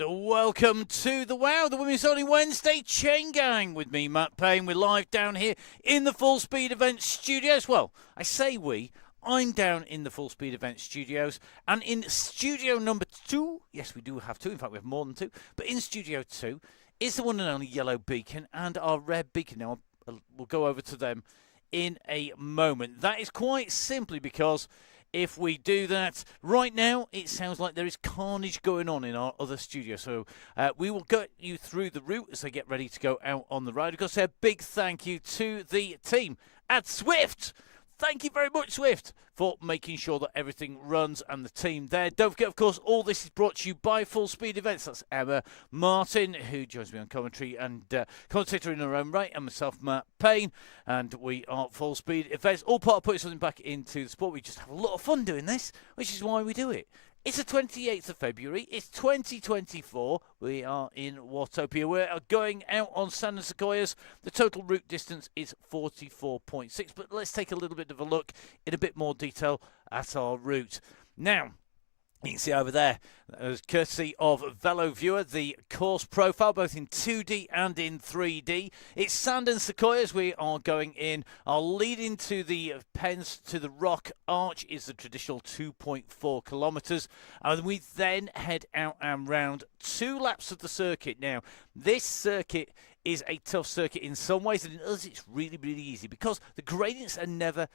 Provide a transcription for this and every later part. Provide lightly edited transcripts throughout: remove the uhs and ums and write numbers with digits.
and welcome to the WOW, the Women's Only Wednesday Chaingang. With me, Matt Payne. We're live down here in the Full Speed Event Studios. Well, I say we. I'm down in the Full Speed Event Studios, and in studio number 2, yes, we do have 2, in fact we have more than 2, but in studio 2 is the one and only yellow beacon and our red beacon. Now, we'll go over to them in a moment. That is quite simply because if we do that right now, it sounds like there is carnage going on in our other studio. So we will get you through the route as they get ready to go out on the ride. We've got to say a big thank you to the team at Zwift. Thank you very much, Zwift, for making sure that everything runs and the team there. Don't forget, of course, all this is brought to you by Full Speed Events. That's Emma Martin, who joins me on commentary and commentator in her own right, and myself, Matt Payne. And we are Full Speed Events, all part of putting something back into the sport. We just have a lot of fun doing this, which is why we do it. It's the 28th of February. It's 2024. We are in Watopia. We're going out on Sand and Sequoias. The total route distance is 44.6. But let's take a little bit of a look in a bit more detail at our route. Now, you can see over there, as courtesy of VeloViewer, the course profile, both in 2D and in 3D. It's Sand and Sequoias we are going in. Our lead into the Pens to the Rock Arch is the traditional 2.4 kilometres. And we then head out and round 2 laps of the circuit. Now, this circuit is a tough circuit in some ways, and in others it's really, really easy because the gradients are never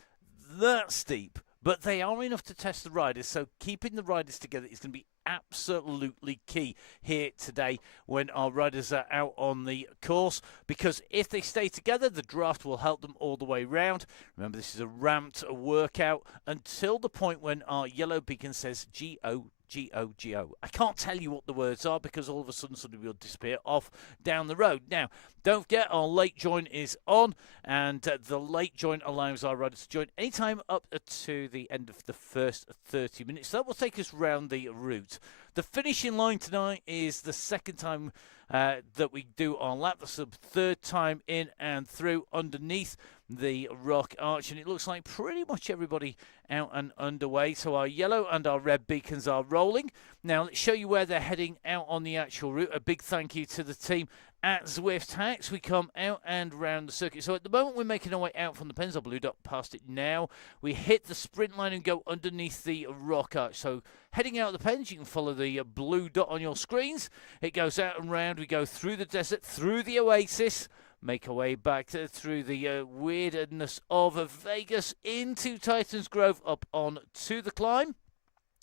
that steep. But they are enough to test the riders, so keeping the riders together is going to be absolutely key here today when our riders are out on the course, because if they stay together, the draft will help them all the way round. Remember, this is a ramped workout until the point when our yellow beacon says G-O. G-O-G-O. I can't tell you what the words are because all of a sudden somebody will disappear off down the road. Now, don't forget our late join is on, and the late join allows our riders to join anytime up to the end of the first 30 minutes. So that will take us round the route. The finishing line tonight is the second time that we do our lap. That's the third time in and through underneath the rock arch, and it looks like pretty much everybody out and underway. So our yellow and our red beacons are rolling. Now let's show you where they're heading out on the actual route. A big thank you to the team at Zwift Hacks. We come out and round the circuit. So at the moment we're making our way out from the Pens. I'll blue dot past it now. We hit the sprint line and go underneath the rock arch. So heading out of the Pens, you can follow the blue dot on your screens. It goes out and round. We go through the desert, through the oasis, make our way back through the weirdness of Vegas into Titans Grove, up on to the climb.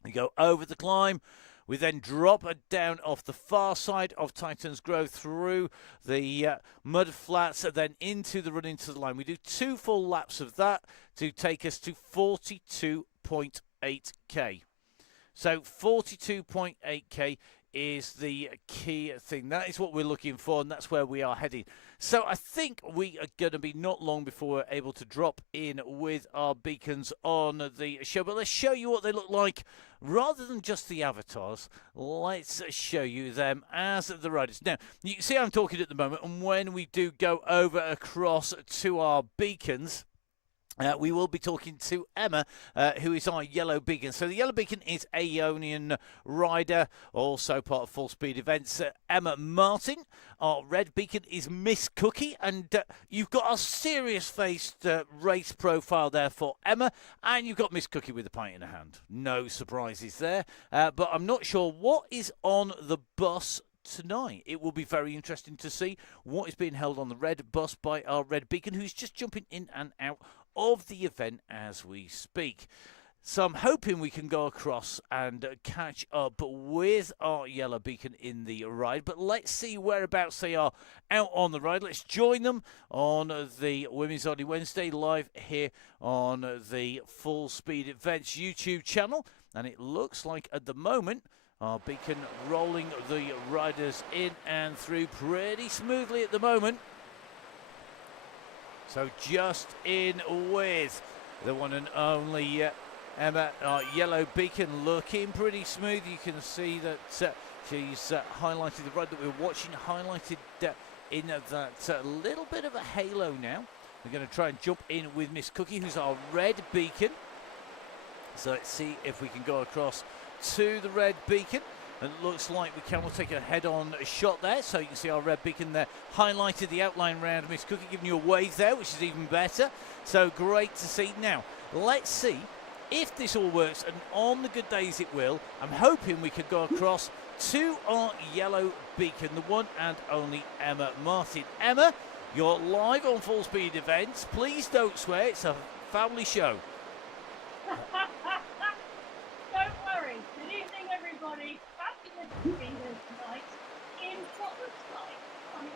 We go over the climb. We then drop down off the far side of Titans Grove through the mud flats and then into the run into the line. We do 2 full laps of that to take us to 42.8k. So 42.8k is the key thing. That is what we're looking for, and that's where we are heading. So I think we are going to be not long before we're able to drop in with our beacons on the show. But let's show you what they look like rather than just the avatars. Let's show you them as the riders. Now, you can see I'm talking at the moment, and when we do go over across to our beacons, we will be talking to Emma, who is our yellow beacon. So the yellow beacon is a Ionian rider, also part of Full Speed Events. Emma Martin. Our red beacon is Miss Cookie, and you've got a serious-faced race profile there for Emma, and you've got Miss Cookie with a pint in her hand. No surprises there, but I'm not sure what is on the bus tonight. It will be very interesting to see what is being held on the red bus by our red beacon, who's just jumping in and out of the event as we speak. So I'm hoping we can go across and catch up with our yellow beacon in the ride. But let's see whereabouts they are out on the ride. Let's join them on the Women's Only Wednesday live here on the Full Speed Events YouTube channel. And it looks like at the moment our beacon rolling the riders in and through pretty smoothly at the moment. So just in with the one and only Emma, our yellow beacon, looking pretty smooth. You can see that she's highlighted the ride that we're watching, highlighted in that little bit of a halo now. We're going to try and jump in with Miss Cookie, who's our red beacon. So let's see if we can go across to the red beacon. And it looks like we can. We'll take a head-on shot there, so you can see our red beacon there highlighted the outline round Miss Cookie, giving you a wave there, which is even better. So great to see. Now, let's see if this all works, and on the good days it will. I'm hoping we could go across to our yellow beacon, the one and only Emma Martin. Emma, you're live on Full Speed Events. Please don't swear, it's a family show. Don't worry. Good evening, everybody. Fabulous to be here tonight in what looks like funny.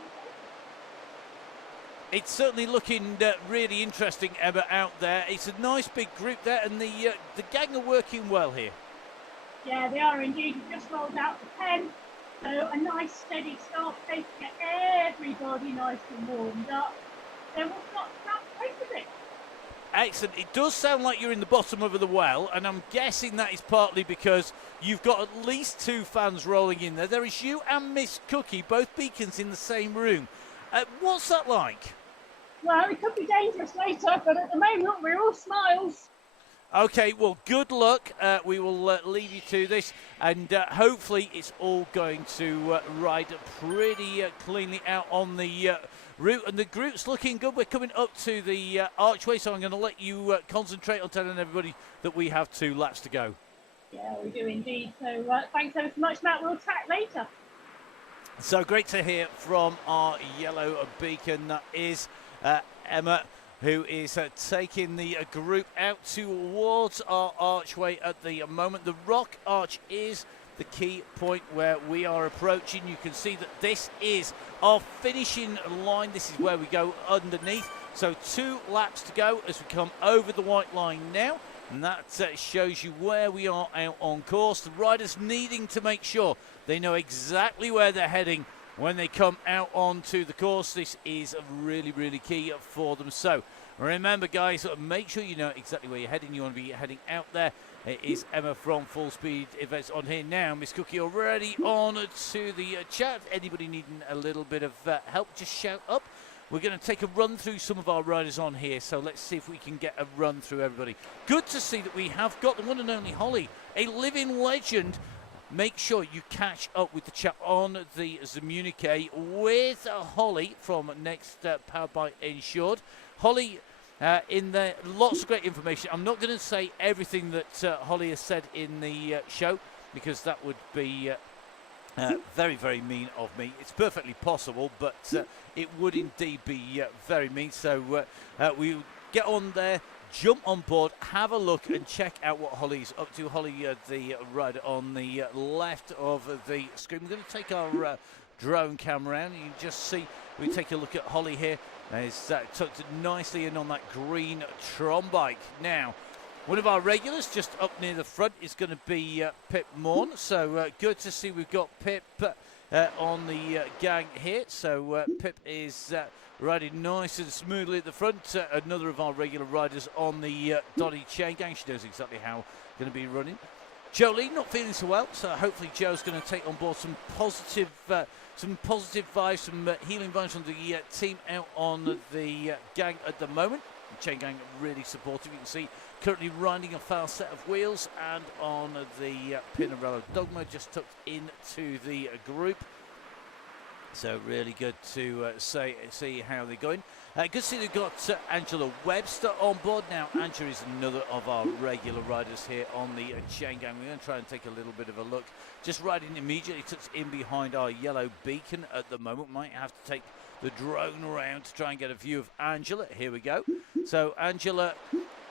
It's certainly looking really interesting, Emma, out there. It's a nice big group there, and the gang are working well here. Yeah, they are indeed. We've just rolled out the pen. So a nice steady start pace to get everybody nice and warmed up. Then we'll start to pace a bit. Excellent. It does sound like you're in the bottom of the well, and I'm guessing that is partly because you've got at least two fans rolling in there. There is you and Miss Cookie, both beacons in the same room. What's that like? Well, it could be dangerous later, but at the moment we're all smiles. Okay, well, good luck. We will leave you to this, and hopefully it's all going to ride pretty cleanly out on the route. And the group's looking good. We're coming up to the archway, so I'm going to let you concentrate on telling everybody that we have 2 laps to go. Yeah, we do indeed. So thanks ever so much, Matt. We'll chat later. So great to hear from our yellow beacon. That is Emma, who is taking the group out towards our archway at the moment. The rock arch is the key point where we are approaching. You can see that this is our finishing line. This is where we go underneath. So 2 laps to go as we come over the white line now. And that shows you where we are out on course. The riders needing to make sure they know exactly where they're heading when they come out onto the course. This is really, really key for them. So remember, guys, make sure you know exactly where you're heading. You want to be heading out there. It is Emma from Full Speed Events on here now. Miss Cookie already on to the chat. Anybody needing a little bit of help, just shout up. We're going to take a run through some of our riders on here, so let's see if we can get a run through everybody. Good to see that we have got the one and only Holly, a living legend. Make sure you catch up with the chat on the Zwift with Holly from Next Powered by Insured. Holly, in there, lots of great information. I'm not going to say everything that Holly has said in the show, because that would be very, very mean of me. It's perfectly possible, but it would indeed be very mean. So we get on there, jump on board, have a look and check out what Holly's up to. Holly, the rider on the left of the screen. We're going to take our drone camera around. You can just see, we take a look at Holly here. It's tucked nicely in on that green Tron bike. Now, one of our regulars just up near the front is going to be Pip Morn. So good to see we've got Pip on the gang here. So Pip is riding nice and smoothly at the front. Another of our regular riders on the Donny Chaingang. She knows exactly how going to be running. Jolene not feeling so well, so hopefully Joe's going to take on board some positive vibes, some healing vibes from the team out on the gang at the moment. Chain Gang really supportive. You can see currently riding a foul set of wheels, and on the Pinarello Dogma just tucked into the group. So really good to see how they're going. Good to see they've got Angela Webster on board. Now, Angela is another of our regular riders here on the Chain Gang. We're going to try and take a little bit of a look. Just riding immediately tucked in behind our yellow beacon at the moment. Might have to take the drone around to try and get a view of Angela. Here we go. So Angela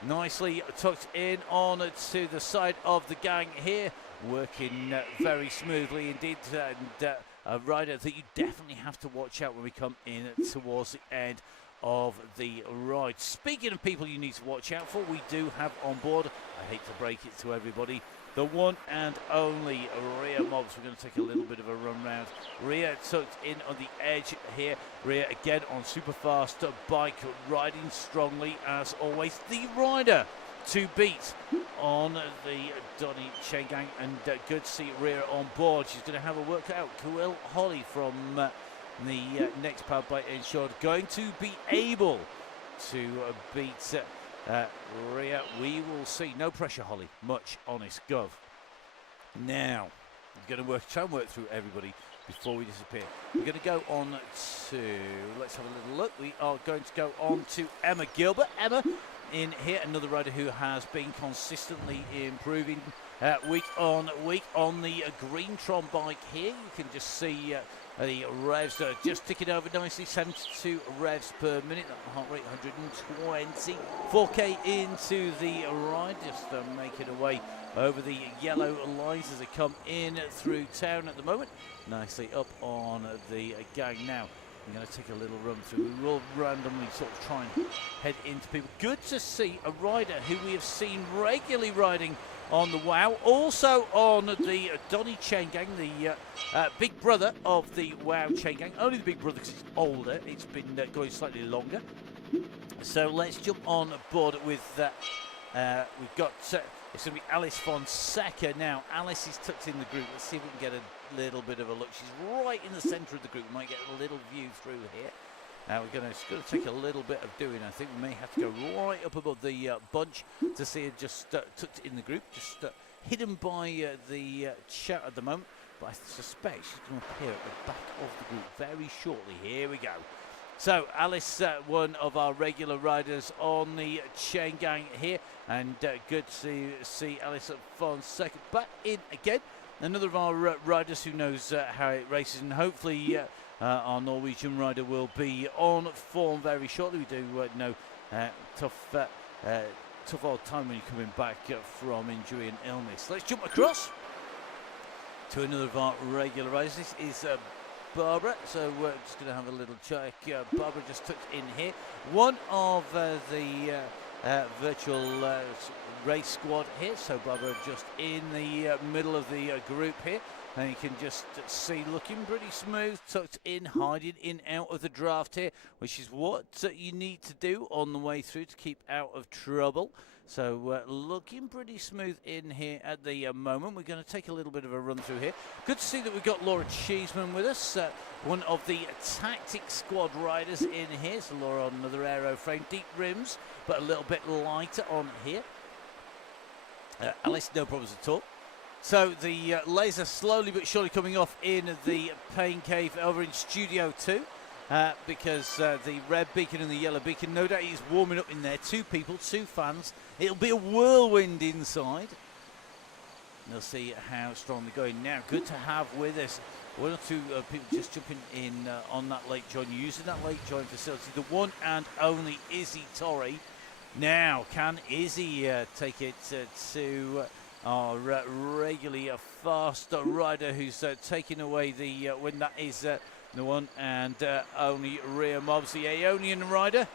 nicely tucked in on to the side of the gang here, working very smoothly indeed, and a rider that you definitely have to watch out when we come in towards the end of the ride. Speaking of people you need to watch out for, we do have on board, I hate to break it to everybody, the one and only Rhea Mobs. We're going to take a little bit of a run round. Rhea tucked in on the edge here. Rhea again on super fast bike, riding strongly as always. The rider to beat on the Donny Chaingang, and good to see Rhea on board. She's going to have a workout. Will Holly from the Next Powered by Insured going to be able to beat Rhea? We will see. No pressure, Holly. Much honest gov. Now, We're going to try and work through everybody before we disappear. We're going to go on to, let's have a little look. We are going to go on to Emma Gilbert. Emma in here, another rider who has been consistently improving week on week on the Greentron bike here. You can just see the revs are just ticking over nicely, 72 revs per minute, that heart rate 120. 4K into the ride, just making away over the yellow lines as they come in through town at the moment. Nicely up on the gang now. I'm going to take a little run through. We will randomly sort of try and head into people. Good to see a rider who we have seen regularly riding on the WOW, also on the Donny Chaingang, the big brother of the WOW Chaingang. Only the big brother because it's older. It's been going slightly longer. So let's jump on board with we've got it's going to be Alice Fonseca now. Alice is tucked in the group. Let's see if we can get a little bit of a look. She's right in the centre of the group. We might get a little view through here. We're going to take a little bit of doing. I think we may have to go right up above the bunch to see her just tucked in the group, just hidden by the chat at the moment. But I suspect she's going to appear at the back of the group very shortly. Here we go. So Alice, one of our regular riders on the chain gang here, and good to see Alice Fonseca back in again. Another of our riders who knows how it races, and hopefully our Norwegian rider will be on form very shortly. We do know tough old time when you're coming back from injury and illness. Let's jump across to another of our regular riders. This is Barbara, so we're just going to have a little check. Barbara just tucked in here. One of the virtual race squad here, so Barbara just in the middle of the group here, and you can just see looking pretty smooth, tucked in, hiding in out of the draft here, which is what you need to do on the way through to keep out of trouble. So looking pretty smooth in here at the moment. We're going to take a little bit of a run through here. Good to see that we've got Laura Cheeseman with us, one of the Tactic Squad riders in here. So Laura on another aero frame, deep rims, but a little bit lighter on here. Alice, no problems at all. So the laser slowly but surely coming off in the Pain Cave over in Studio 2. Because the red beacon and the yellow beacon, no doubt is warming up in there. Two people, two fans. It'll be a whirlwind inside. We'll see how strong they're going now. Good to have with us one or two people just jumping in on that lake join, using that lake join facility. The one and only Izzy Torrey. Now, can Izzy take it to our regularly fast rider who's taking away the win? That is the one and only Rhea Mobbs, the Aeonian rider.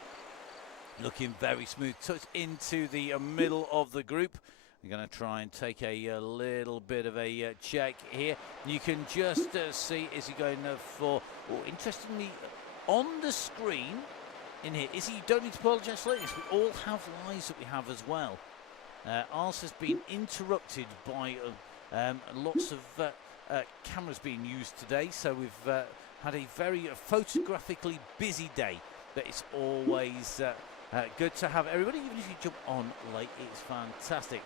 Looking very smooth, tucked into the middle of the group. We're going to try and take a little bit of a check here. You can just see Izzy going for, interestingly, on the screen in here. Izzy, you don't need to apologise for this. We all have lives that we have as well. Ours has been interrupted by lots of cameras being used today, so we've had a very photographically busy day, but it's always good to have everybody, even if you jump on late. It's fantastic.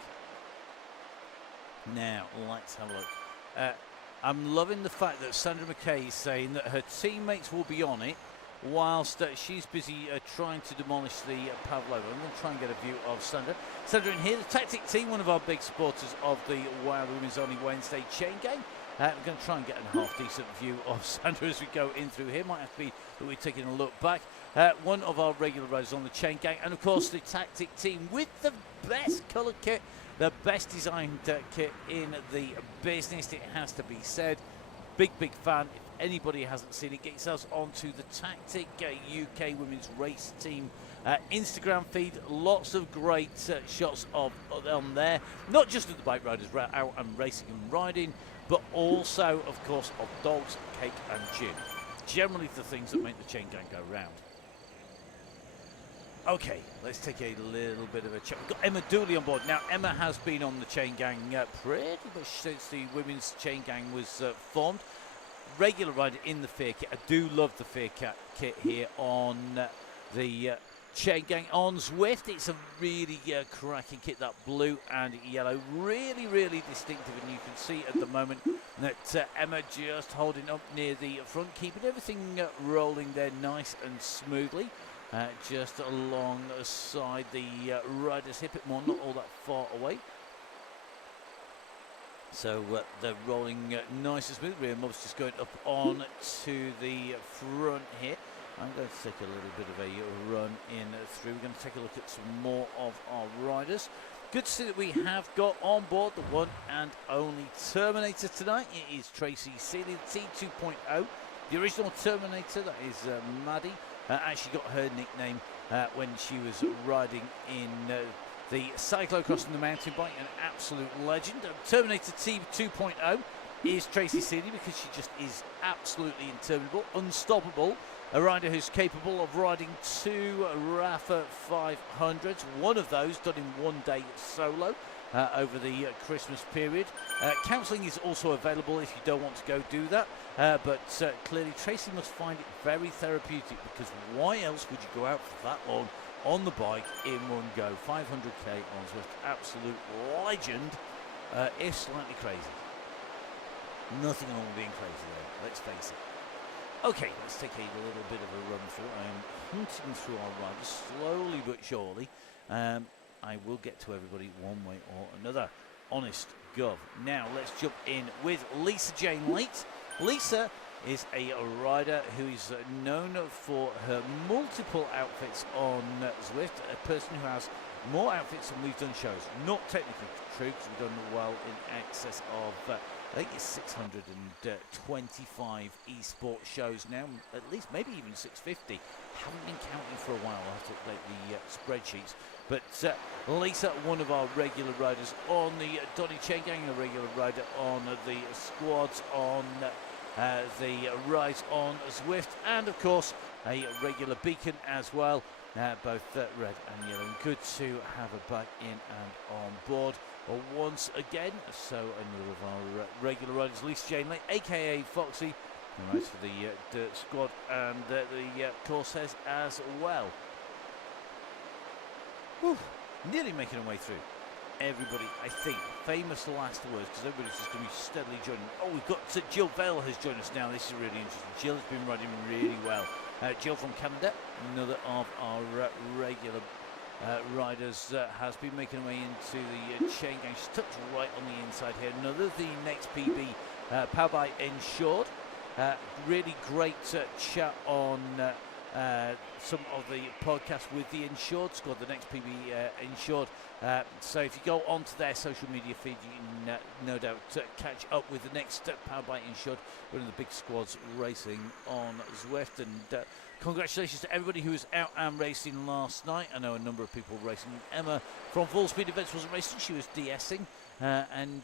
Now, let's have a look. I'm loving the fact that Sandra McKay is saying that her teammates will be on it whilst she's busy trying to demolish the Pavlova. I'm going to try and get a view of Sandra. Sandra in here, the Tactic team, one of our big supporters of the WOW Women's Only Wednesday chain game. We're going to try and get a half-decent view of Sandra as we go in through here. Might have to be that we're taking a look back. One of our regular riders on the chain gang, and of course the Tactic team with the best colour kit, the best designed kit in the business, it has to be said. Big fan. If anybody hasn't seen it, get yourselves onto the Tactic UK Women's Race Team Instagram feed. Lots of great shots of on there, not just of the bike riders out and racing and riding, but also, of course, of dogs, cake and gin. Generally the things that make the chain gang go round. Okay, let's take a little bit of a check. We've got Emma Dooley on board. Now, Emma has been on the chain gang pretty much since the women's chain gang was formed. Regular rider in the Fear kit. I do love the Fear kit here on the Chaingang on Zwift. It's a really cracking kit, that blue and yellow. Really, really distinctive, and you can see at the moment that Emma just holding up near the front, keeping everything rolling there nice and smoothly. Just alongside the rider's hip, not all that far away. So they're rolling nice and smooth. Rear mob's just going up on to the front here. I'm going to take a little bit of a run in through. We're going to take a look at some more of our riders. Good to see that we have got on board the one and only Terminator tonight. It is Tracy Seeley, T2.0. The original Terminator, that is Maddie. Actually got her nickname when she was riding in the cyclocross and the mountain bike, an absolute legend. Terminator T2.0 is Tracy Seeley because she just is absolutely interminable, unstoppable. A rider who's capable of riding 2 Rafa 500s, one of those done in 1 day solo over the Christmas period. Counselling is also available if you don't want to go do that, but clearly Tracy must find it very therapeutic, because why else would you go out for that long on the bike in one go? 500k on Zwift, absolute legend, if slightly crazy. Nothing wrong with being crazy there, let's face it. Okay, let's take a little bit of a run through. I am hunting through our riders slowly but surely. I will get to everybody one way or another. Honest Gov. Now let's jump in with Lisa Jane Late. Lisa is a rider who is known for her multiple outfits on Zwift, a person who has more outfits than we've done shows. Not technically true, because we've done well in excess of I think it's 625 esport shows now, at least maybe even 650. Haven't been counting for a while. I'll have to update the spreadsheets. But Lisa, one of our regular riders on the Donny Chaingang, a regular rider on the squads, on the Rise on Zwift, and of course a regular beacon as well, both red and yellow. And good to have her back in and on board once again. So another of our regular riders, Lisa Jane Lake, aka Foxy, who rides for the Dirt Squad and the Corsairs as well. Whew, nearly making our way through. Everybody, I think, famous last words, because everybody's just going to be steadily joining. Oh, we've got Jill Vale has joined us now. This is really interesting. Jill has been riding really well. Jill from Canada, another of our regular riders, has been making her way into the chain gang. She's tucked right on the inside here. Another, the next PB, powered by Ensured. Really great chat on some of the podcasts with the Ensured squad, the next PB Ensured. So if you go onto their social media feed, you can no doubt catch up with the next powered by Ensured, one of the big squads racing on Zwift. And congratulations to everybody who was out and racing last night. I know a number of people racing. Emma from Full Speed Events wasn't racing, she was de-essing and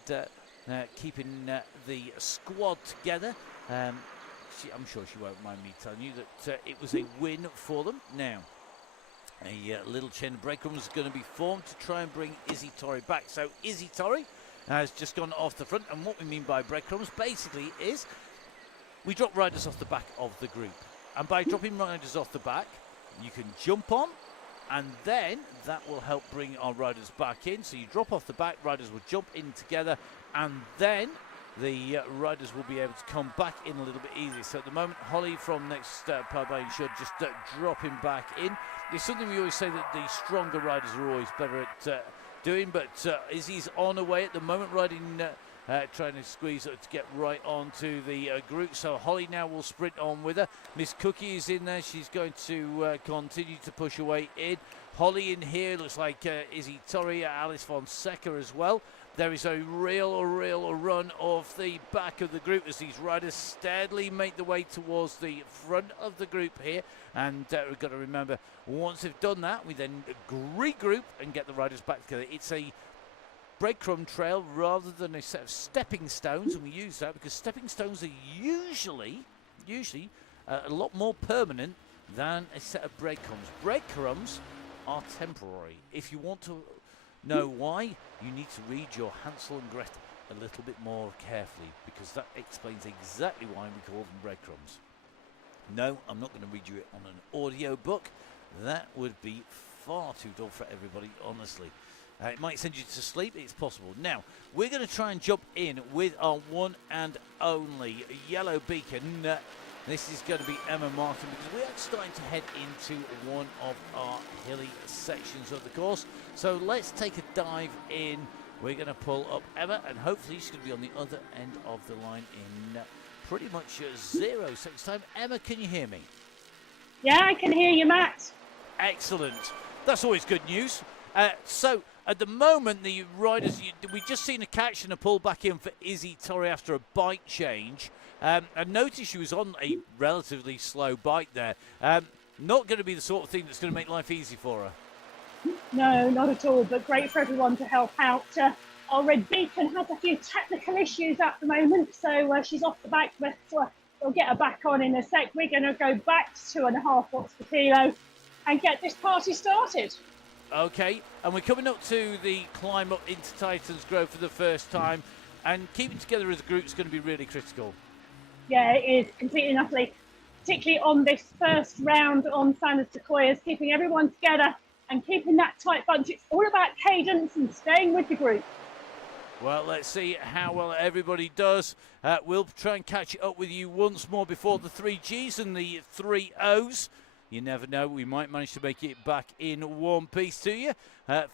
keeping the squad together. I'm sure she won't mind me telling you that it was a win for them. Now, a little chain of breadcrumbs is going to be formed to try and bring Izzy Torrey back. So Izzy Torrey has just gone off the front, and what we mean by breadcrumbs basically is we drop riders off the back of the group. And by dropping riders off the back, you can jump on, and then that will help bring our riders back in. So you drop off the back, riders will jump in together, and then the riders will be able to come back in a little bit easier. So at the moment, Holly from next Powered by Ensured just dropping back in. It's something we always say that the stronger riders are always better at doing, but Izzy's on her way at the moment, riding, trying to squeeze to get right onto the group. So Holly now will sprint on with her. Miss Cookie is in there. She's going to continue to push her way in. Holly in here, looks like Izzy Torrey, Alice Fonseca as well. There is a real run of the back of the group as these riders steadily make the way towards the front of the group here. And we've got to remember, once they've done that, we then regroup and get the riders back together. It's a breadcrumb trail rather than a set of stepping stones, and we use that because stepping stones are usually a lot more permanent than a set of breadcrumbs. Breadcrumbs are temporary. If you want to know why, you need to read your Hansel and Gretel a little bit more carefully, because that explains exactly why we call them breadcrumbs. No, I'm not going to read you it on an audio book. That would be far too dull for everybody, honestly. It might send you to sleep, it's possible. Now, we're going to try and jump in with our one and only yellow beacon. This is going to be Emma Martin, because we are starting to head into one of our hilly sections of the course. So let's take a dive in. We're going to pull up Emma, and hopefully she's going to be on the other end of the line in pretty much 0 seconds time. Emma, can you hear me? Yeah, I can hear you, Matt. Excellent. That's always good news. So at the moment, the riders, we've just seen a catch and a pull back in for Izzy Torrey after a bike change. I noticed she was on a relatively slow bike there. Not going to be the sort of thing that's going to make life easy for her. No, not at all, but great for everyone to help out. Our red beacon has a few technical issues at the moment, so she's off the back, but we'll get her back on in a sec. We're going to go back to 2.5 watts per kilo and get this party started. Okay, and we're coming up to the climb up into Titan's Grove for the first time, and keeping together as a group is going to be really critical. Yeah, it is completely and utterly, particularly on this first round on Sanders Sequoias, keeping everyone together and keeping that tight bunch. It's all about cadence and staying with the group. Well, let's see how well everybody does. We'll try and catch up with you once more before the 3 Gs and the 3 Os. You never know, we might manage to make it back in one piece to you.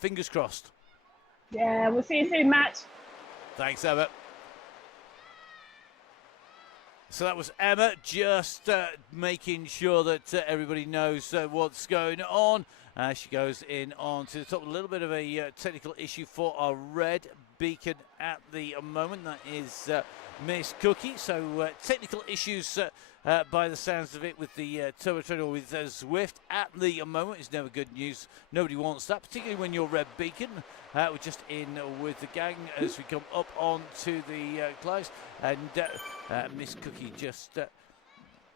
Fingers crossed. Yeah, we'll see you soon, Matt. Thanks, Emma. So that was Emma, just making sure that everybody knows what's going on. She goes in on to the top. A little bit of a technical issue for our red beacon at the moment. That is Miss Cookie. So technical issues by the sounds of it with the turbo train or with Zwift at the moment is never good news. Nobody wants that, particularly when you're red beacon. We're just in with the gang as we come up onto the clouds, and Miss Cookie just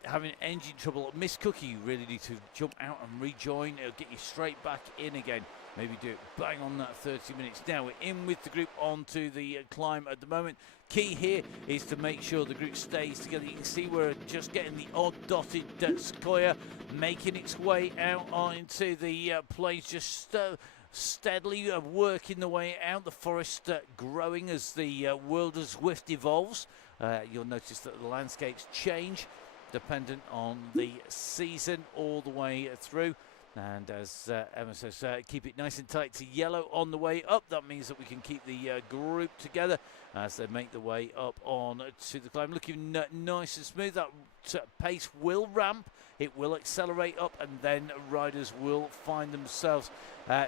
having engine trouble. Miss Cookie, you really need to jump out and rejoin. It'll get you straight back in again. Maybe do it bang on that 30 minutes. Now we're in with the group onto the climb at the moment. Key here is to make sure the group stays together. You can see we're just getting the odd dotted sequoia making its way out into the plains, just steadily working the way out. The forest growing as the world of Zwift evolves. You'll notice that the landscapes change dependent on the season all the way through. And as Emma says, keep it nice and tight to yellow on the way up. That means that we can keep the group together as they make the way up on to the climb. Looking nice and smooth. That pace will ramp. It will accelerate up, and then riders will find themselves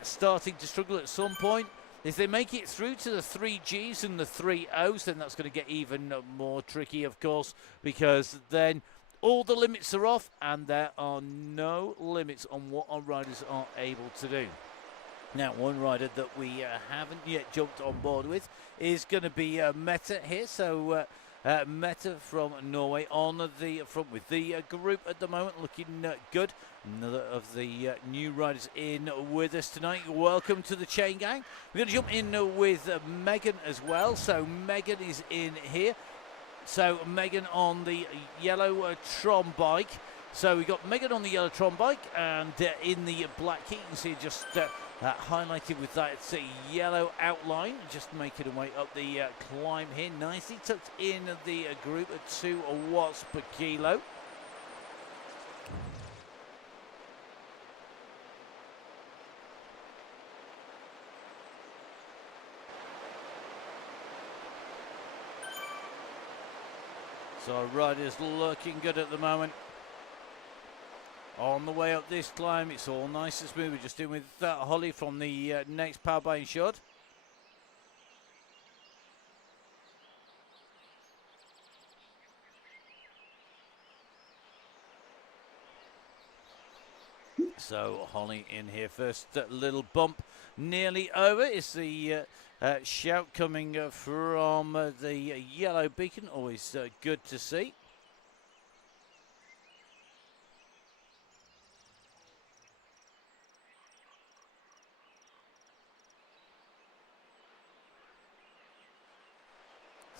starting to struggle at some point. If they make it through to the 3 Gs and the 3 Os, then that's going to get even more tricky, of course, because then all the limits are off, and there are no limits on what our riders are able to do. Now, one rider that we haven't yet jumped on board with is going to be Meta here. So Meta from Norway on the front with the group at the moment, looking good. Another of the new riders in with us tonight. Welcome to the Chain Gang. We're going to jump in with Megan as well. So Megan is in here. So Megan on the yellow Tron bike. So we've got Megan on the yellow Tron bike, and in the black key, you can see just highlighted with that yellow outline, just making her way up the climb here. Nicely tucked in the group at 2 watts per kilo. So our rider's looking good at the moment. On the way up this climb, it's all nice and smooth. We're just in with Holly from the next Power by Insured. So Holly in here first. Little bump nearly over is the shout coming from the yellow beacon. Always good to see.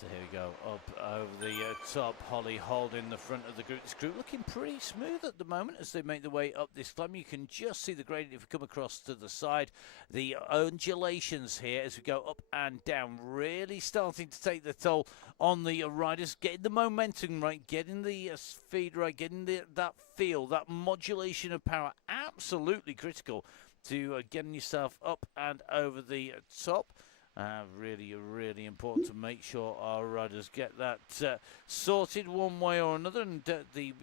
So here we go, up over the top. Holly holding the front of the group. This group looking pretty smooth at the moment as they make their way up this climb. You can just see the gradient if you come across to the side. The undulations here as we go up and down, really starting to take the toll on the riders. Getting the momentum right, getting the speed right, getting that feel, that modulation of power, absolutely critical to getting yourself up and over the top. Really, really important to make sure our riders get that sorted one way or another. And the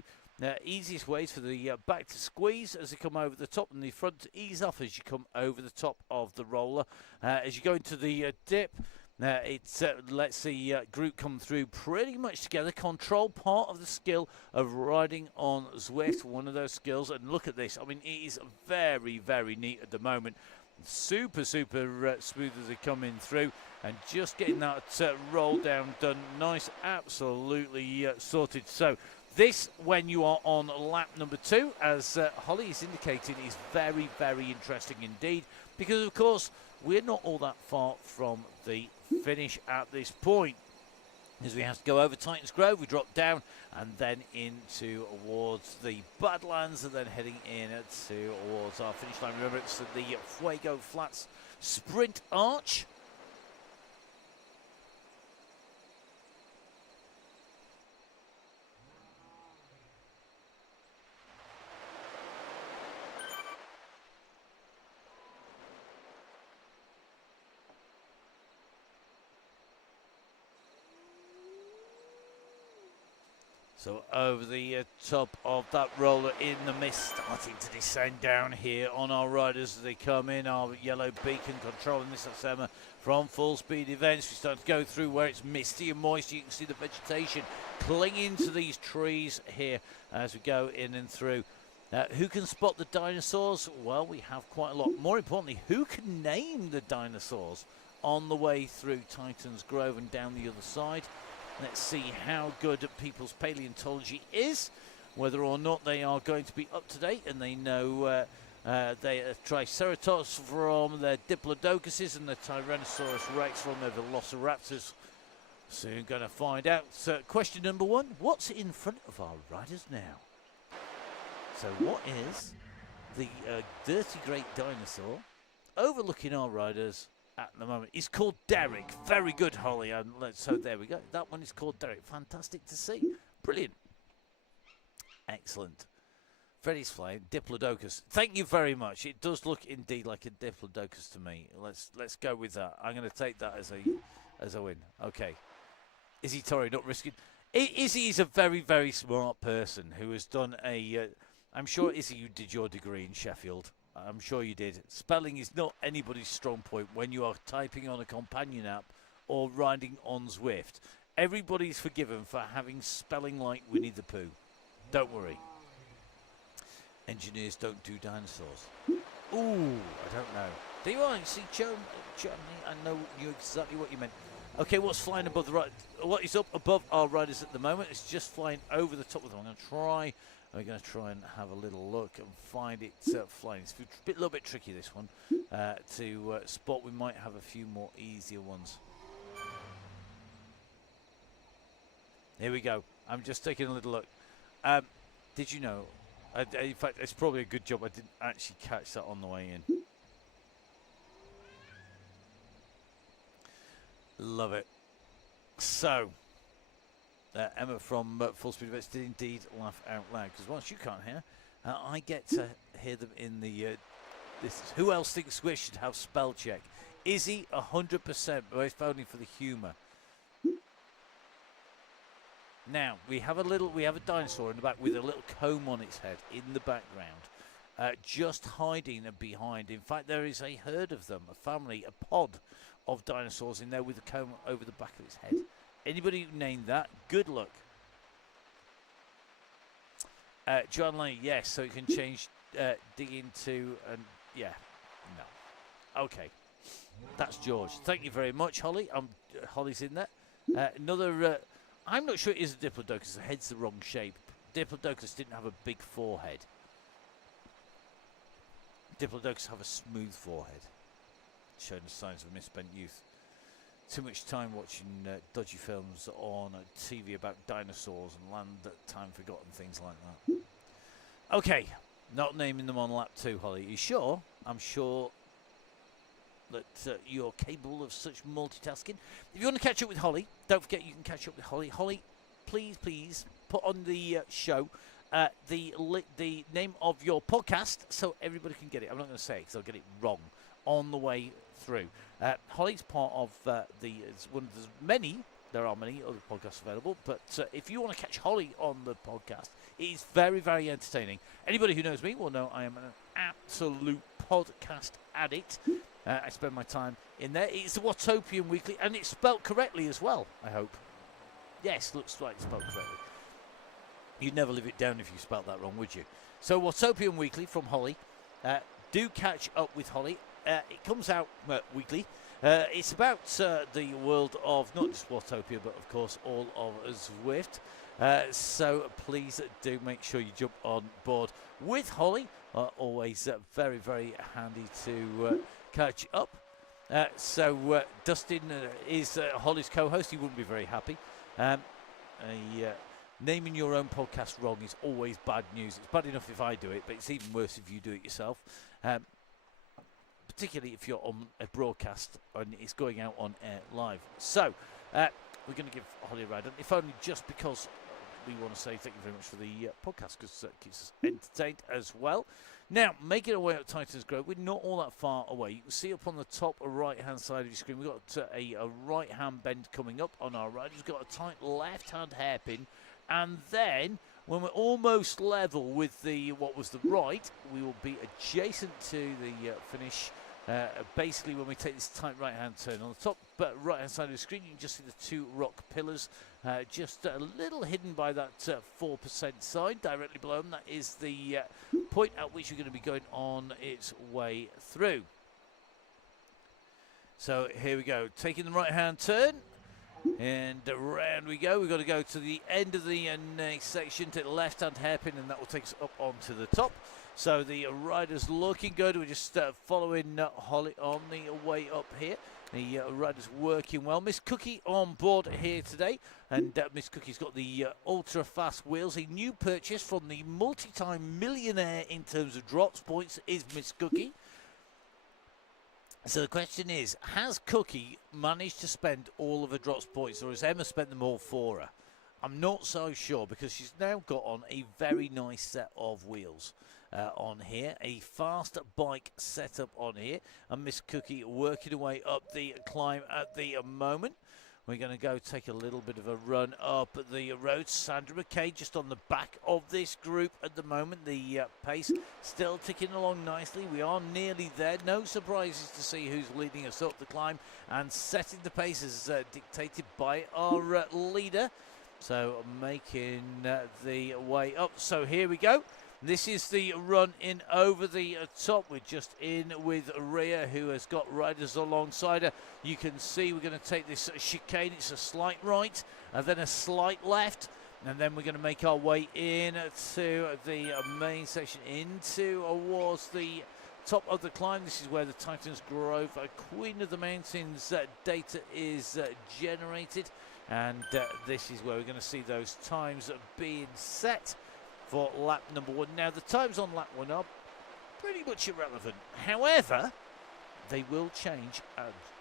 easiest way is for the back to squeeze as they come over the top, and the front to ease off as you come over the top of the roller. As you go into the dip, it lets the group come through pretty much together. Control, part of the skill of riding on Zwift, one of those skills. And look at this. I mean, it is very, very neat at the moment. Super smooth as they come in through, and just getting that roll down done nice, absolutely sorted. So this, when you are on lap number 2, as Holly is indicating, is very, very interesting indeed, because of course we're not all that far from the finish at this point. As we have to go over Titans Grove, we drop down and then into towards the Badlands, and then heading in towards our finish line. Remember, it's the Fuego Flats Sprint Arch. So over the top of that roller in the mist, starting to descend down here on our riders as they come in. Our yellow beacon controlling this summer from Full Speed Events. We start to go through where it's misty and moist. You can see the vegetation clinging to these trees here as we go in and through. Who can spot the dinosaurs? Well, we have quite a lot. More importantly, who can name the dinosaurs on the way through Titans Grove and down the other side? Let's see how good people's paleontology is, whether or not they are going to be up to date and they know they are Triceratops from their Diplodocuses and the Tyrannosaurus Rex from their Velociraptors. Soon going to find out. So question number 1, what's in front of our riders now? So what is the dirty great dinosaur overlooking our riders at the moment? He's called Derek. Very good, Holly. So there we go. That one is called Derek. Fantastic to see. Brilliant. Excellent. Freddy's flying. Diplodocus. Thank you very much. It does look indeed like a Diplodocus to me. Let's go with that. I'm going to take that as a win. Okay. Izzy Torrey not risking. Izzy is a very, very smart person who has done a. I'm sure, Izzy, you did your degree in Sheffield. I'm sure you did. Spelling is not anybody's strong point when you are typing on a companion app or riding on Zwift. Everybody's forgiven for having spelling like Winnie the Pooh. Don't worry. Engineers don't do dinosaurs. Ooh, I don't know. Do you want to see Johnny? I know you exactly what you meant. Okay, what's flying above the right? What is up above our riders at the moment? It's just flying over the top of them. We're going to try and have a little look and find it flying. It's a little bit tricky, this one, to spot. We might have a few more easier ones. Here we go. I'm just taking a little look. Did you know? In fact, it's probably a good job I didn't actually catch that on the way in. Love it. So, Emma from Full Speed Events did indeed laugh out loud, because whilst you can't hear, I get to hear them in the. Who else thinks Swift should have spell check? Izzy, 100%, but he's voting for the humour. Now we have a dinosaur in the back with a little comb on its head in the background, just hiding behind. In fact, there is a herd of them, a family, a pod of dinosaurs in there with a comb over the back of its head. Anybody who named that, good luck. John Lane, yes, so you can change dig into, and yeah, no. Okay, that's George. Thank you very much, Holly. Holly's in there. Another, I'm not sure it is a Diplodocus, the head's the wrong shape. Diplodocus didn't have a big forehead. Diplodocus have a smooth forehead, showing the signs of misspent youth. too much time watching dodgy films on TV about dinosaurs and land at time forgotten things like that. Okay, not naming them on lap 2, Holly. Are you sure? I'm sure that you're capable of such multitasking. If you want to catch up with Holly, don't forget you can catch up with Holly. Holly, please put on the show the name of your podcast so everybody can get it. I'm not going to say it because I'll get it wrong on the way through. Holly's part of it's one of the many. There are many other podcasts available, but if you want to catch Holly on the podcast, it is very, very entertaining. Anybody who knows me will know I am an absolute podcast addict. I spend my time in there. It's the Whatopian Weekly, and it's spelt correctly as well, I hope. Yes, looks like it's spelt correctly. You'd never live it down if you spelt that wrong, would you? So, Whatopian Weekly from Holly. Do catch up with Holly. It comes out weekly. It's about the world of not just Whatopia, but of course all of Zwift. So please do make sure you jump on board with Holly. Always very, very handy to catch up. So Dustin is Holly's co-host. He wouldn't be very happy. Naming your own podcast wrong is always bad news. It's bad enough if I do it, but it's even worse if you do it yourself. Particularly if you're on a broadcast and it's going out on air live. So, we're going to give Holly a ride on, if only just because we want to say thank you very much for the podcast, because it keeps us entertained as well. Now, making our way up Titans Grove, we're not all that far away. You can see up on the top right-hand side of your screen, we've got a right-hand bend coming up on our right. We've got a tight left-hand hairpin, and then when we're almost level with what was the right, we will be adjacent to the finish. Basically, when we take this tight right-hand turn on the top right-hand side of the screen, you can just see the 2 rock pillars, just a little hidden by that 4% sign directly below them. That is the point at which you're going to be going on its way through. So here we go, taking the right-hand turn. And around we go. We've got to go to the end of the next section, take the left-hand hairpin, and that will take us up onto the top. So the rider's looking good. We're just following Holly on the way up here. The rider's working well. Miss Cookie on board here today. And Miss Cookie's got the ultra-fast wheels. A new purchase from the multi-time millionaire in terms of drops points is Miss Cookie. So the question is, has Cookie managed to spend all of her drops points, or has Emma spent them all for her? I'm not so sure, because she's now got on a very nice set of wheels on here, a fast bike setup on here, and Miss Cookie working her way up the climb at the moment. We're going to go take a little bit of a run up the road. Sandra McKay just on the back of this group at the moment. The pace still ticking along nicely. We are nearly there. No surprises to see who's leading us up the climb and setting the pace as dictated by our leader. So making the way up. So here we go. This is the run in over the top. We're just in with Rhea, who has got riders alongside her. You can see we're going to take this chicane. It's a slight right and then a slight left. And then we're going to make our way in to the main section, into towards the top of the climb. This is where the Titans Grove Queen of the Mountains data is generated. And this is where we're going to see those times being set for lap number 1. Now, the times on lap 1 are pretty much irrelevant. However, they will change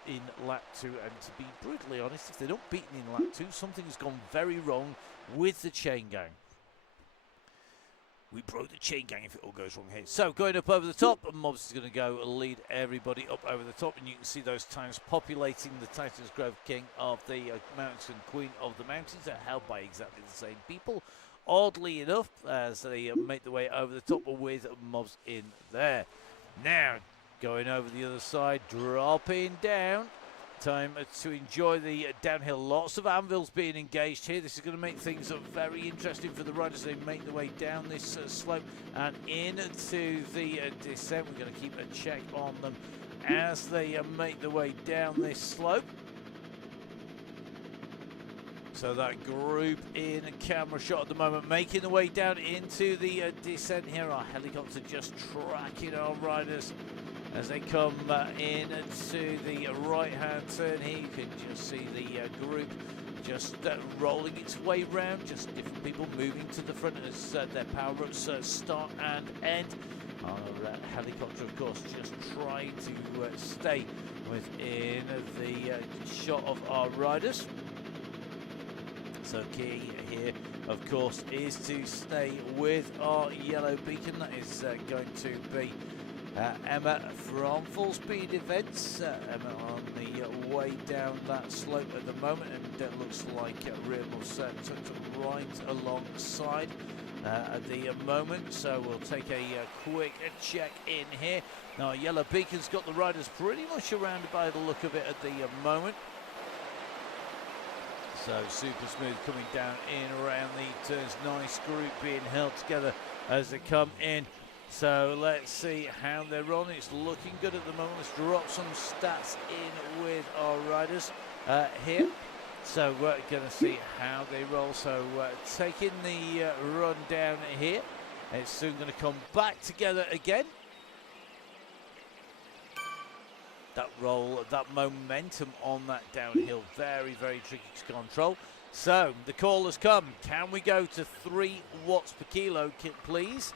in lap 2. And to be brutally honest, if they're not beaten in lap 2, something's gone very wrong with the Chaingang. We broke the Chaingang if it all goes wrong here. So, going up over the top, Mobs is going to go lead everybody up over the top. And you can see those times populating the Titans Grove King of the Mountains and Queen of the Mountains. They're held by exactly the same people. Oddly enough, as they make their way over the top with Mobs in there. Now, going over the other side, dropping down. Time to enjoy the downhill. Lots of anvils being engaged here. This is going to make things very interesting for the riders. They make their way down this slope and into the descent. We're going to keep a check on them as they make their way down this slope. So that group in a camera shot at the moment, making the way down into the descent here. Our helicopter just tracking our riders as they come in to the right-hand turn here. You can just see the group just rolling its way round, just different people moving to the front as their power-ups start and end. Our helicopter, of course, just trying to stay within the shot of our riders. So key here, of course, is to stay with our yellow beacon. That is going to be Emma from Full Speed Events. Emma on the way down that slope at the moment, and it looks like Ribble's tucked right alongside at the moment. So we'll take a quick check in here. Now, yellow beacon's got the riders pretty much surrounded by the look of it at the moment. So super smooth coming down in around the turns. Nice group being held together as they come in. So let's see how they're on. It's looking good at the moment. Let's drop some stats in with our riders here. So we're going to see how they roll. So taking the run down here. It's soon going to come back together again. That roll, that momentum on that downhill, very, very tricky to control. So the call has come. Can we go to 3 watts per kilo, please?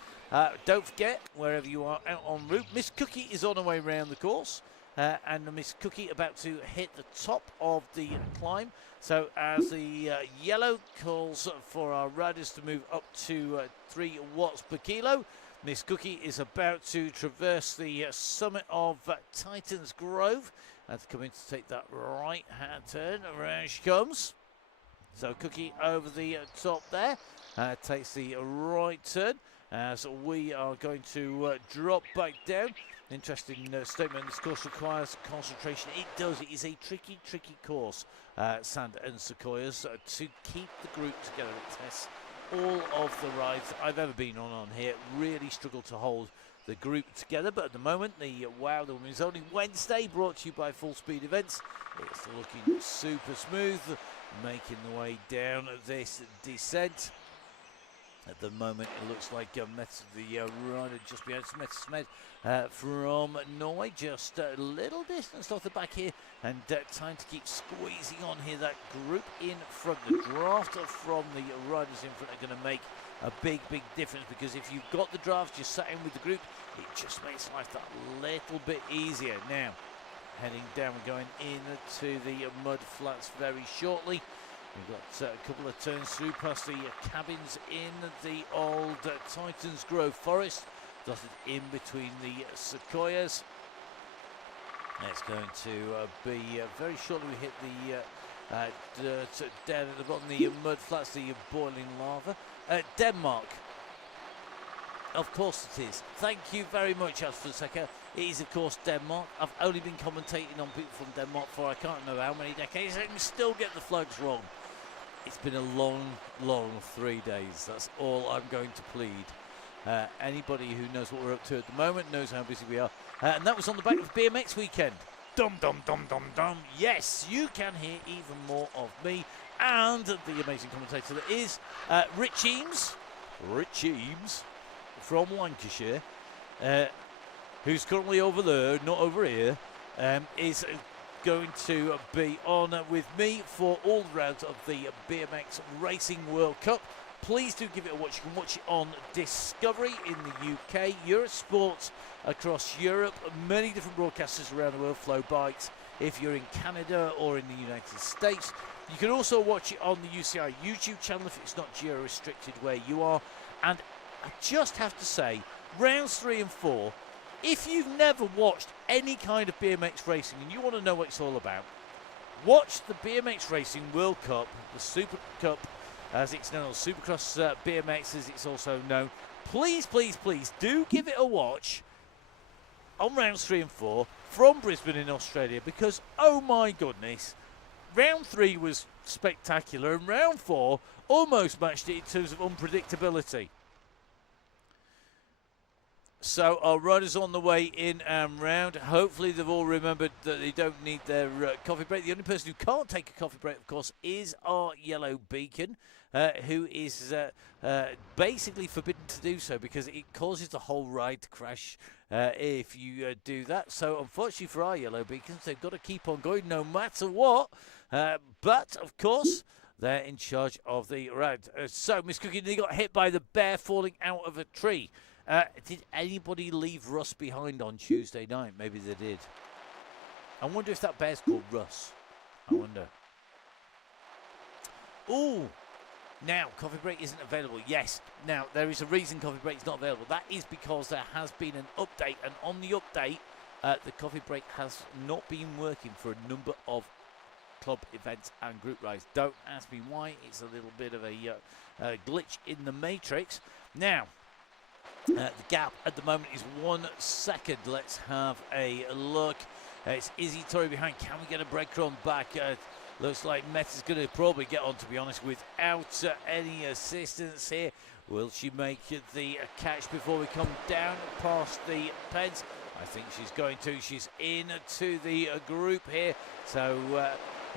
Don't forget, wherever you are out en route, Miss Cookie is on her way around the course. And Miss Cookie about to hit the top of the climb. So as the yellow calls for our riders to move up to 3 watts per kilo, Miss Cookie is about to traverse the summit of Titan's Grove and come in to take that right-hand turn. Around she comes. So Cookie over the top there, takes the right turn as we are going to drop back down. Interesting statement. This course requires concentration. It does. It is a tricky, tricky course, Sand and Sequoias, to keep the group together. It tests all of the rides I've ever been on here. Really struggle to hold the group together, but at the moment the Wow the Women's Only Wednesday, brought to you by Full Speed Events, it's looking super smooth, making the way down this descent. At the moment it looks like the rider just behind Mette Smed from Norway, just a little distance off the back here, and time to keep squeezing on here. That group in front, the draft from the riders in front are going to make a big, big difference, because if you've got the draft just sat in with the group, it just makes life that little bit easier. Now, heading down, we're going into the mud flats very shortly. We've got a couple of turns through past the cabins in the old Titans Grove Forest, dotted in between the sequoias. It's going to be very shortly we hit the dirt down at the bottom, the mud flats, the boiling lava. Denmark. Of course it is. Thank you very much, Asfonseka. It is, of course, Denmark. I've only been commentating on people from Denmark for I can't know how many decades. I can still get the flags wrong. It's been a long, long 3 days. That's all I'm going to plead. Anybody who knows what we're up to at the moment knows how busy we are. And that was on the back of BMX weekend. Dum, dum, dum, dum, dum. Yes, you can hear even more of me and the amazing commentator that is Rich Eames. Rich Eames from Lancashire, who's currently over there, not over here, is going to be on with me for all rounds of the BMX Racing World Cup. Please do give it a watch. You can watch it on Discovery in the UK, Eurosport across Europe, many different broadcasters around the world, Flow Bikes if you're in Canada or in the United States. You can also watch it on the UCI YouTube channel if it's not geo-restricted where you are. And I just have to say, rounds 3 and 4, if you've never watched any kind of BMX racing and you want to know what it's all about, watch the BMX Racing World Cup, the Super Cup, as it's known, Supercross BMX as it's also known. Please, please, please do give it a watch on rounds 3 and 4 from Brisbane in Australia, because, oh my goodness, round 3 was spectacular and round 4 almost matched it in terms of unpredictability. So our riders on the way in and round. Hopefully they've all remembered that they don't need their coffee break. The only person who can't take a coffee break, of course, is our yellow beacon, who is basically forbidden to do so because it causes the whole ride to crash if you do that. So unfortunately for our yellow beacons, they've got to keep on going no matter what. But of course, they're in charge of the round. So Miss Cookie, they got hit by the bear falling out of a tree. Did anybody leave Russ behind on Tuesday night? Maybe they did. I wonder if that bear's called Russ. I wonder. Ooh. Now, coffee break isn't available. Yes. Now, there is a reason coffee break is not available. That is because there has been an update. And on the update, the coffee break has not been working for a number of club events and group rides. Don't ask me why. It's a little bit of a glitch in the matrix. Now, the gap at the moment is 1 second. Let's have a look. It's Izzy Torrey behind. Can we get a breadcrumb back? Looks like Meta's going to probably get on, to be honest, without any assistance here. Will she make the catch before we come down past the pens? I think she's going to. She's into the group here. So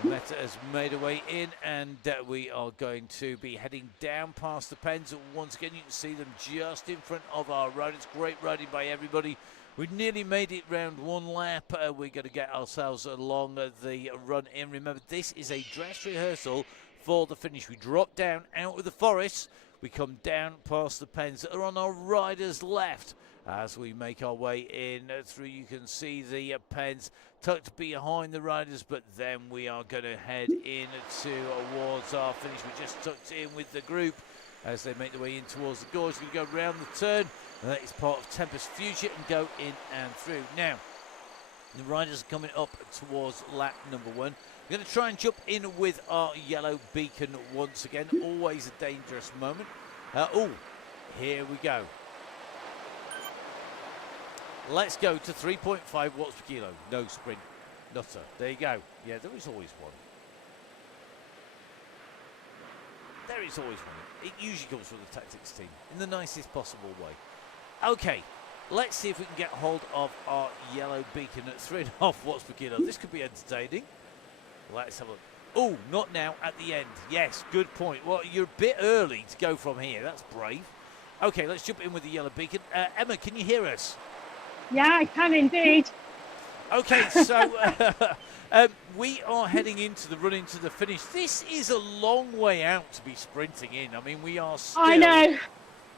Meta has made her way in, and we are going to be heading down past the pens. Once again, you can see them just in front of our road. It's great riding by everybody. We nearly made it round one lap. We're going to get ourselves along the run in. Remember, this is a dress rehearsal for the finish. We drop down out of the forest. We come down past the pens that are on our rider's left. As we make our way in through, you can see the pens tucked behind the riders, but then we are going to head in towards our finish. We just tucked in with the group as they make their way in towards the gorge. We go round the turn. That is part of Tempest Future and go in and through. Now, the riders are coming up towards lap number 1. We're going to try and jump in with our yellow beacon once again. Always a dangerous moment. Here we go. Let's go to 3.5 watts per kilo. No sprint. Nutter. There you go. Yeah, there is always one. There is always one. It usually comes from the tactics team in the nicest possible way. Okay, let's see if we can get hold of our yellow beacon at 3.5 watts per kilo. This could be entertaining. Let's have a look. Oh, not now, at the end. Yes, good point. Well, you're a bit early to go from here. That's brave. Okay, let's jump in with the yellow beacon. Emma, can you hear us? Yeah, I can indeed. Okay, so we are heading into the run into the finish. This is a long way out to be sprinting in. I mean, we are still... I know.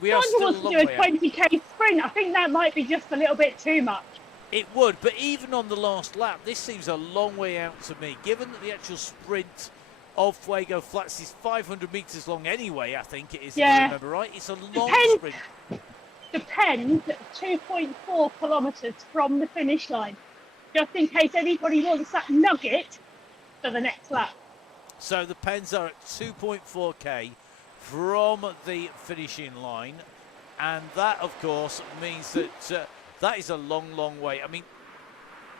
We are still wants to do a 20k sprint. I think that might be just a little bit too much. It would, but even on the last lap, this seems a long way out to me. Given that the actual sprint of Fuego Flats is 500 metres long anyway, I think it is, if I remember right. It's a long sprint. Depends 2.4 kilometres from the finish line, just in case anybody wants that nugget for the next lap. So the pens are at 2.4k from the finishing line, and that of course means that that is a long way. I mean,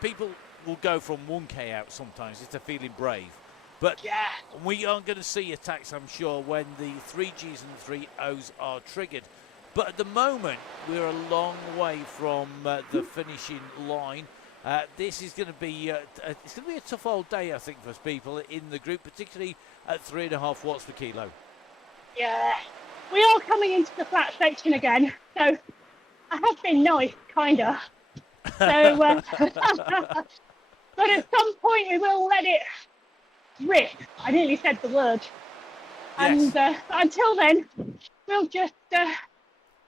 people will go from 1k out sometimes if they're feeling brave, but we aren't going to see attacks, I'm sure, when the 3Gs and 3 Os are triggered. But at the moment we're a long way from the finishing line. This is going to be it's going to be a tough old day, I think, for people in the group, particularly at 3.5 watts per kilo. Yeah, we are coming into the flat section again, so I have been nice, kinda. So, but at some point we will let it rip. I nearly said the word. Yes. And until then, we'll just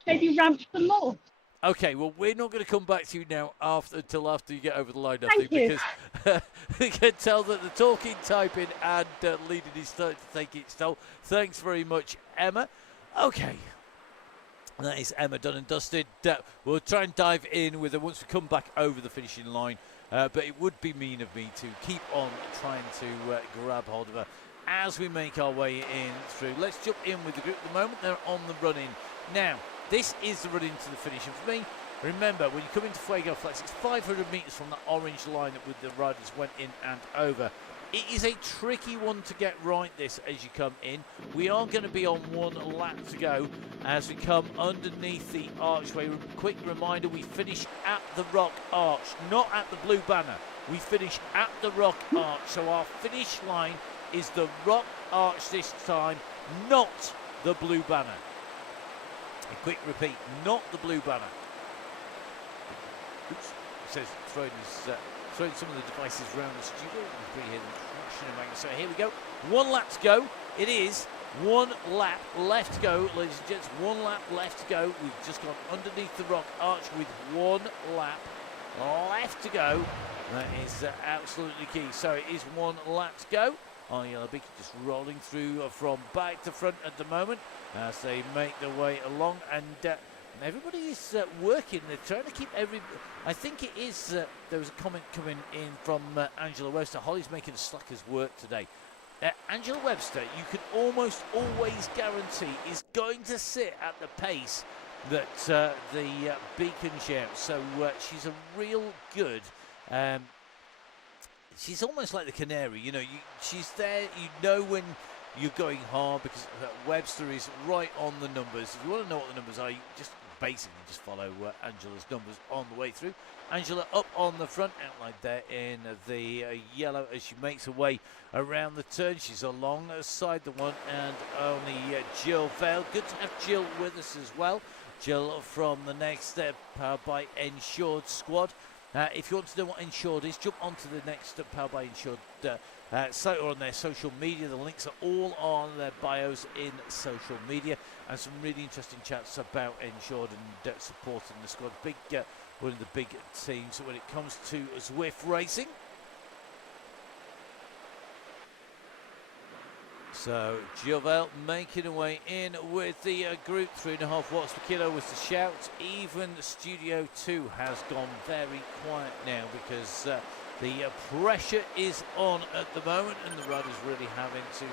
maybe ramp some more. Okay, well, we're not going to come back to you now until after you get over the line, I Thank think, you. because we can tell that the talking, typing, and leading is starting to take its toll. Thanks very much, Emma. Okay, that is Emma done and dusted. We'll try and dive in with her once we come back over the finishing line, but it would be mean of me to keep on trying to grab hold of her as we make our way in through. Let's jump in with the group at the moment. They're on the run-in. Now, this is the run into the finish, and for me, remember, when you come into Fuego Flats, it's 500 metres from that orange line that with the riders went in and over. It is a tricky one to get right, this, as you come in. We are going to be on one lap to go as we come underneath the archway. Quick reminder, we finish at the Rock Arch, not at the Blue Banner. We finish at the Rock Arch, so our finish line is the Rock Arch this time, not the Blue Banner. A quick repeat, not the Blue Banner. Oops, it says throwing some of the devices around the studio. You can hear them crashing around. So here we go. 1 lap to go. It is 1 lap left to go, ladies and gents. 1 lap left to go. We've just gone underneath the rock arch with 1 lap left to go. That is absolutely key. So it is 1 lap to go. Our Yellow Beacon just rolling through from back to front at the moment as they make their way along, and everybody is working. They're trying to keep I think it is. There was a comment coming in from Angela Webster. Holly's making the slackers work today. Angela Webster, you can almost always guarantee, is going to sit at the pace that the Beacon shouts. So she's a real good. She's almost like the canary, you know. She's there. You know when you're going hard because Webster is right on the numbers. If you want to know what the numbers are, you just basically just follow Angela's numbers on the way through. Angela up on the front, outlined there in the yellow as she makes her way around the turn. She's alongside the one and only Jill Vale. Good to have Jill with us as well. Jill from the next Powered by Ensured squad. If you want to know what Ensured is, jump onto the next Powered by Ensured site or on their social media. The links are all on their bios in social media, and some really interesting chats about Ensured and supporting the squad. One of the big teams when it comes to Zwift racing. So Gilvel making her way in with the group. 3.5 watts per kilo was the shout. Even Studio 2 has gone very quiet now because the pressure is on at the moment and the riders really having to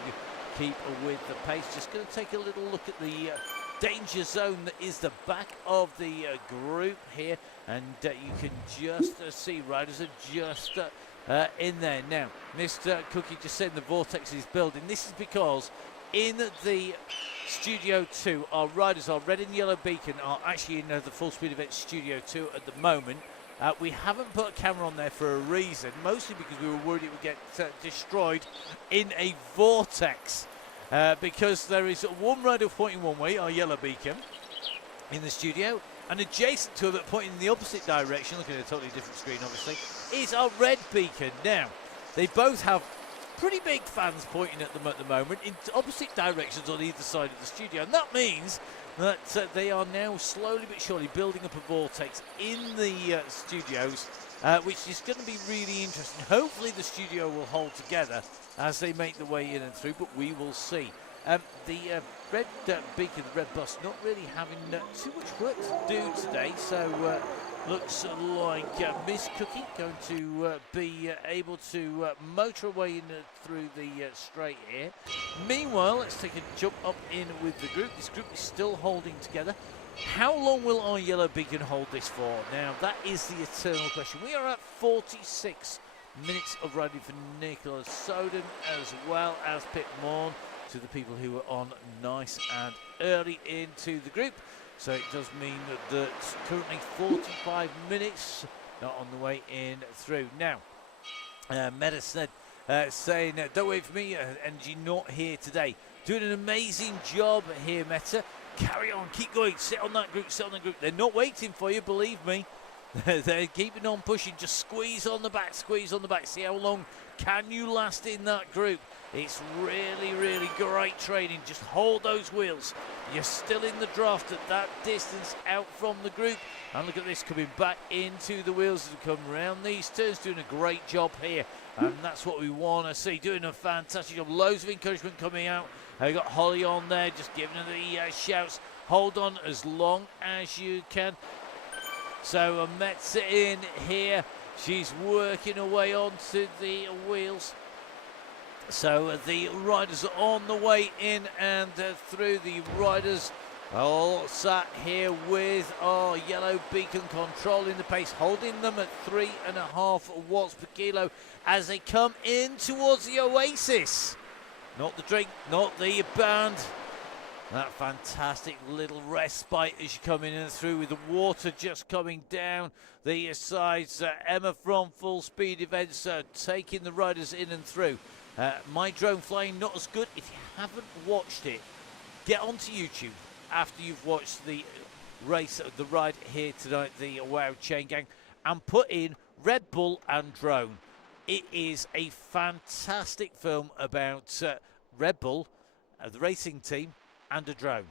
keep with the pace. Just going to take a little look at the danger zone that is the back of the group here, and you can just see riders are just in there now. Mr. Cookie just said the vortex is building. This is because in the Studio 2 our riders, our red and yellow beacon, are actually in the full speed event Studio 2 at the moment. We haven't put a camera on there for a reason, mostly because we were worried it would get destroyed in a vortex. Because there is one rider pointing one way, our yellow beacon, in the studio, and adjacent to it, pointing in the opposite direction, looking at a totally different screen obviously, is our red beacon. Now, they both have pretty big fans pointing at them at the moment in opposite directions on either side of the studio, and that means that they are now slowly but surely building up a vortex in the studios, which is going to be really interesting. Hopefully the studio will hold together as they make their way in and through, but we will see. The red beacon, the red bus, not really having too much work to do today, so looks like Miss Cookie going to be able to motor away in through the straight here. Meanwhile, let's take a jump up in with the group. This group is still holding together. How long will our yellow beacon hold this for? Now, that is the eternal question. We are at 46 minutes of riding for Nicola Soden, as well as Pip Morn, to the people who are on nice and early into the group. So it does mean that currently 45 minutes not on the way in through. Now, Meta said, saying, don't wait for me, energy not here today. Doing an amazing job here, Meta. Carry on, keep going, sit on that group, sit on the group. They're not waiting for you, believe me. They're keeping on pushing. Just squeeze on the back, squeeze on the back. See how long can you last in that group. It's really, really great training. Just hold those wheels. You're still in the draft at that distance out from the group. And look at this, coming back into the wheels as we come around these turns. Doing a great job here. And that's what we want to see. Doing a fantastic job. Loads of encouragement coming out. You got Holly on there, just giving her the shouts. Hold on as long as you can. So Met's in here. She's working her way onto the wheels. So the riders are on the way in and through. The riders all sat here with our yellow beacon, controlling the pace, holding them at 3.5 watts per kilo as they come in towards the oasis. Not the drink, not the band. That fantastic little respite as you come in and through with the water just coming down the sides. Emma from Full Speed Events taking the riders in and through. My drone flying not as good. If you haven't watched it, get onto YouTube after you've watched the race, the ride here tonight, the Wow Chaingang, and put in Red Bull and Drone. It is a fantastic film about Red Bull, the racing team, and a drone.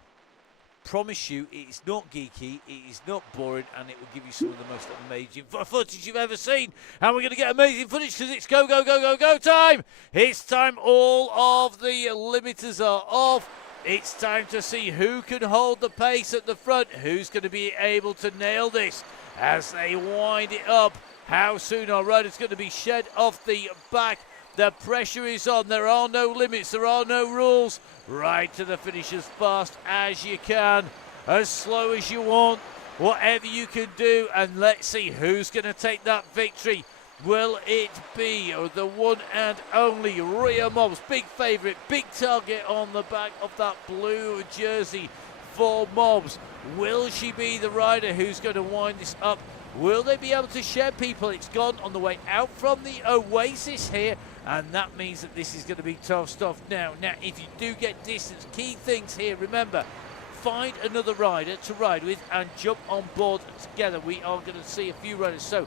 Promise you, it is not geeky, it is not boring, and it will give you some of the most amazing footage you've ever seen. And we're going to get amazing footage because it's go, go, go, go, go time. It's time. All of the limiters are off. It's time to see who can hold the pace at the front, who's going to be able to nail this as they wind it up. How soon our rider's going to be shed off the back. The pressure is on. There are no limits. There are no rules. Right to the finish as fast as you can, as slow as you want, whatever you can do. And let's see who's going to take that victory. Will it be the one and only Rhea Mobbs? Big favourite, big target on the back of that blue jersey for Mobbs. Will she be the rider who's going to wind this up? Will they be able to shed people? It's gone on the way out from the Oasis here, and that means that this is going to be tough stuff now. Now, if you do get distance, key things here, remember, find another rider to ride with and jump on board together. We are going to see a few riders. So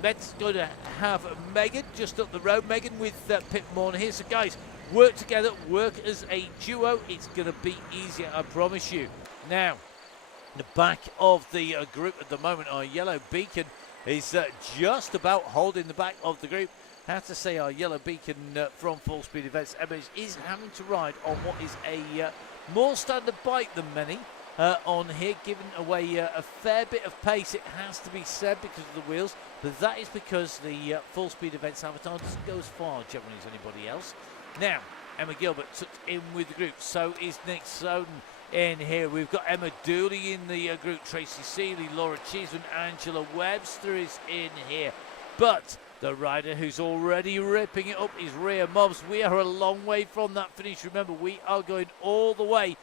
let's go to have Megan just up the road. Megan with Pip Morn here. So guys, work together, work as a duo. It's going to be easier, I promise you. Now, the back of the group at the moment, our yellow beacon is just about holding the back of the group. I have to say our yellow beacon from Full Speed Events is having to ride on what is a more standard bike than many on here, giving away a fair bit of pace, it has to be said, because of the wheels, but that is because the Full Speed Events avatar doesn't go as far generally as anybody else. Now, Emma Gilbert tucked in with the group, so is Nick Soden in here. We've got Emma Dooley in the group, Tracy Seeley, Laura Cheeseman, Angela Webster is in here. But the rider who's already ripping it up is Rhea Mobbs. We are a long way from that finish. Remember, we are going all the way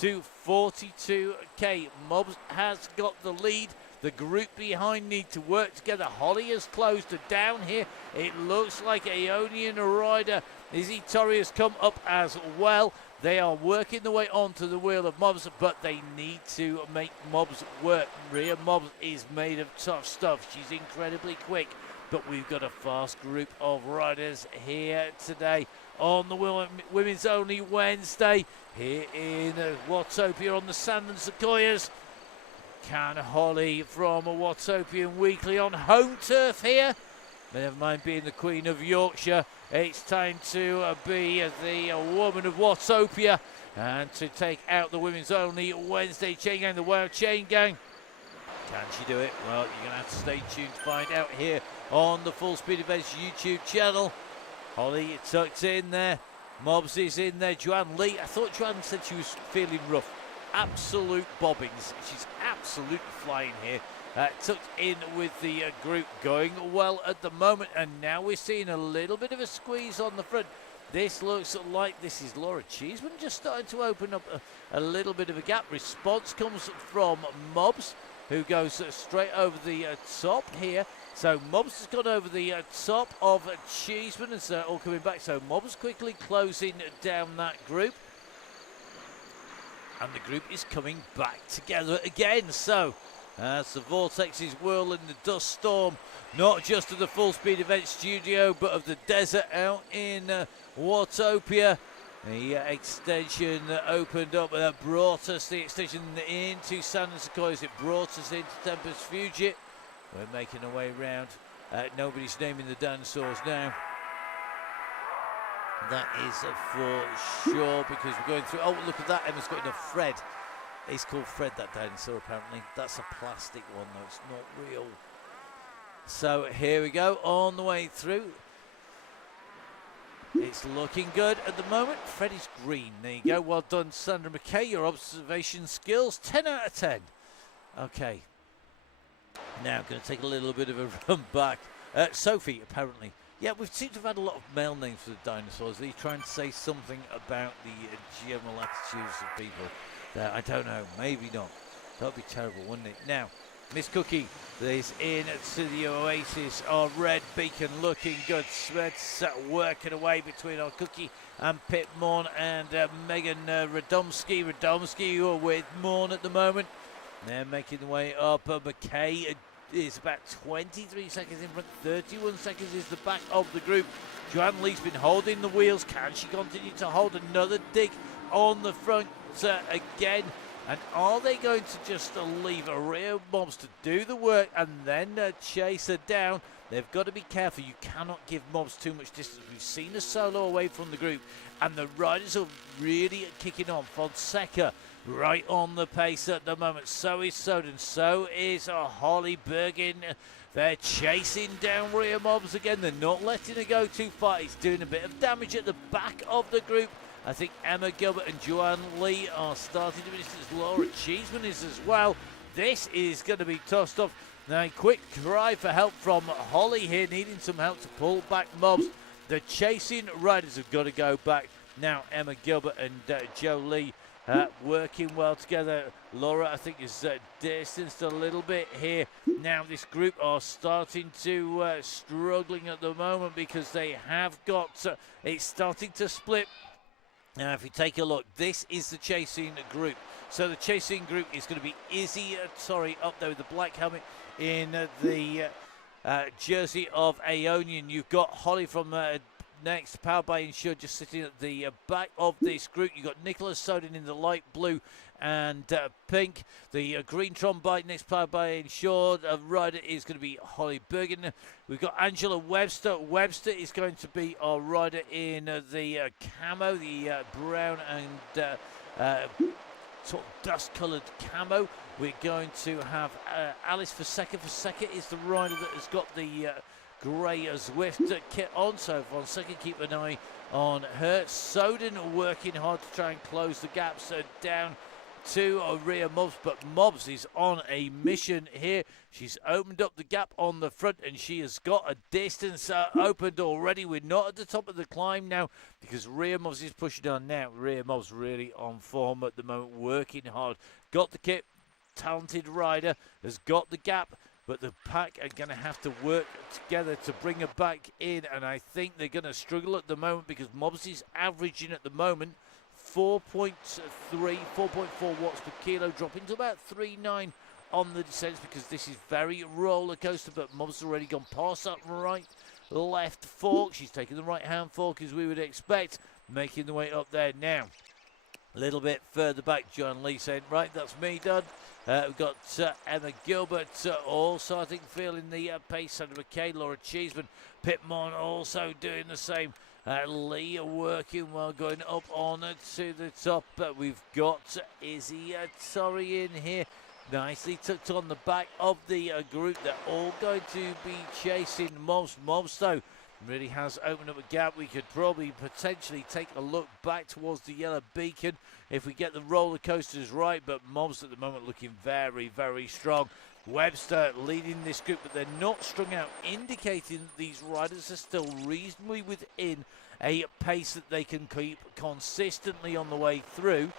to 42k. Mobbs has got the lead. The group behind need to work together. Holly has closed her down here. It looks like Aeonian rider Izzy Torrey has come up as well. They are working their way onto the wheel of Mobbs, but they need to make Mobbs work. Rhea Mobbs is made of tough stuff. She's incredibly quick, but we've got a fast group of riders here today on the Women's Only Wednesday here in Watopia on the Sand and Sequoias. Can Holly from Watopian Weekly on home turf here? Never mind being the Queen of Yorkshire. It's time to be the woman of Watopia and to take out the Women's Only Wednesday chain gang, the Wild Chain Gang. Can she do it? Well, you're going to have to stay tuned to find out here on the Full Speed Events YouTube channel. Holly tucked in there. Mobbs is in there. Joanne Lee. I thought Joanne said she was feeling rough. Absolute bobbings. She's absolutely flying here. Tucked in with the group, going well at the moment, and now we're seeing a little bit of a squeeze on the front. This looks like this is Laura Cheeseman just starting to open up a little bit of a gap. Response comes from Mobbs, who goes straight over the top here. So Mobbs has gone over the top of Cheeseman, and so all coming back. So Mobbs quickly closing down that group, and the group is coming back together again. So as the vortexes whirl in the dust storm, not just of the Full Speed Event studio, but of the desert out in Watopia. The extension opened up, brought us the extension into Sand and Sequoias. It brought us into Tempest Fugit. We're making our way round. Nobody's naming the dinosaurs now. That is for sure, because we're going through. Oh, look at that. Emma's got enough Fred. He's called Fred, that dinosaur, apparently. That's a plastic one, though. It's not real. So here we go, on the way through. It's looking good at the moment. Freddie's green. There you go. Well done, Sandra McKay. Your observation skills, 10 out of 10. Okay. Now, going to take a little bit of a run back. Sophie, apparently. Yeah, we seem to have had a lot of male names for the dinosaurs. Are you trying to say something about the general attitudes of people? I don't know, maybe not. That would be terrible, wouldn't it? Now, Miss Cookie is in to the Oasis. Our red beacon looking good. Smith's working away between our Cookie and Pip Morn and Megan Radomski. Radomski with Morn at the moment. They're making their way up. McKay is about 23 seconds in front, 31 seconds is the back of the group. Joanne Lee's been holding the wheels. Can she continue to hold another dig on the front again? And are they going to just leave Rhea Mobbs to do the work and then chase her down? They've got to be careful. You cannot give Mobbs too much distance. We've seen a solo away from the group, and the riders are really kicking on. Fonseca right on the pace at the moment. So is Soden. So is Holly Bergin. They're chasing down Rhea Mobbs again. They're not letting her go too far. It's doing a bit of damage at the back of the group. I think Emma Gilbert and Joanne Lee are starting to finish. Laura Cheeseman is as well. This is going to be tossed off. Now, a quick cry for help from Holly here, needing some help to pull back Mobbs. The chasing riders have got to go back. Now, Emma Gilbert and Jo Lee working well together. Laura, I think, is distanced a little bit here. Now, this group are starting to struggling at the moment because they have got, it's starting to split. Now, if you take a look, this is the chasing group. So the chasing group is going to be Izzy up there with the black helmet in the jersey of Aeonian. You've got Holly from next, powered by Insure, just sitting at the back of this group. You've got Nicholas Soden in the light blue and pink. The green Trombite next, powered by Insure. Rider is going to be Holly Bergen. We've got Angela Webster. Webster is going to be our rider in the camo, the brown and sort of dust-coloured camo. We're going to have Alice Fonseca. Fonseca is the rider that has got the grey Zwift kit on, so Fonseca, keep an eye on her. Soden working hard to try and close the gaps down to Rhea Mobbs, but Mobbs is on a mission here. She's opened up the gap on the front and she has got a distance opened already. We're not at the top of the climb now because Rhea Mobbs is pushing on now. Rhea Mobbs really on form at the moment, working hard. Got the kit, talented rider, has got the gap, but the pack are going to have to work together to bring her back in, and I think they're going to struggle at the moment because Mobbs is averaging at the moment 4.3, 4.4 watts per kilo, dropping to about 3.9 on the descents because this is very roller coaster, but Mobbs already gone past that right, left fork. She's taking the right hand fork as we would expect, making the way up there now. A little bit further back, John Lee saying, right, that's me done. We've got Emma Gilbert also, I think, feeling the pace. Sandra McKay, Laura Cheeseman, Pittman also doing the same. Lee working well, going up on to the top. But we've got Izzy Torrey in here. Nicely tucked on the back of the group. They're all going to be chasing Mobbs. Mobbs, though, really has opened up a gap. We could probably potentially take a look back towards the yellow beacon if we get the roller coasters right, but Mobbs at the moment looking very, very strong. Webster leading this group, but they're not strung out, indicating that these riders are still reasonably within a pace that they can keep consistently on the way through.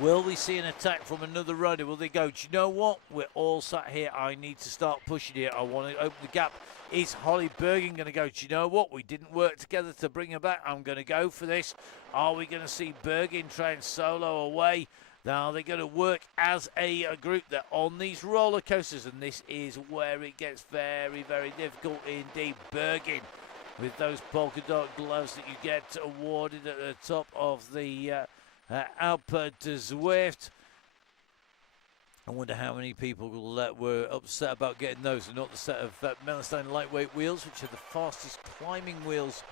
Will we see an attack from another rider? Will they go, do you know what? We're all sat here. I need to start pushing here. I want to open the gap. Is Holly Bergen going to go, do you know what? We didn't work together to bring her back. I'm going to go for this. Are we going to see Bergen try and solo away? Now they're going to work as a group. They're on these roller coasters, and this is where it gets very, very difficult indeed. Bergen with those polka dot gloves that you get awarded at the top of the Alpha Zwift. I wonder how many people were upset about getting those and not the set of Mellenstein lightweight wheels, which are the fastest climbing wheels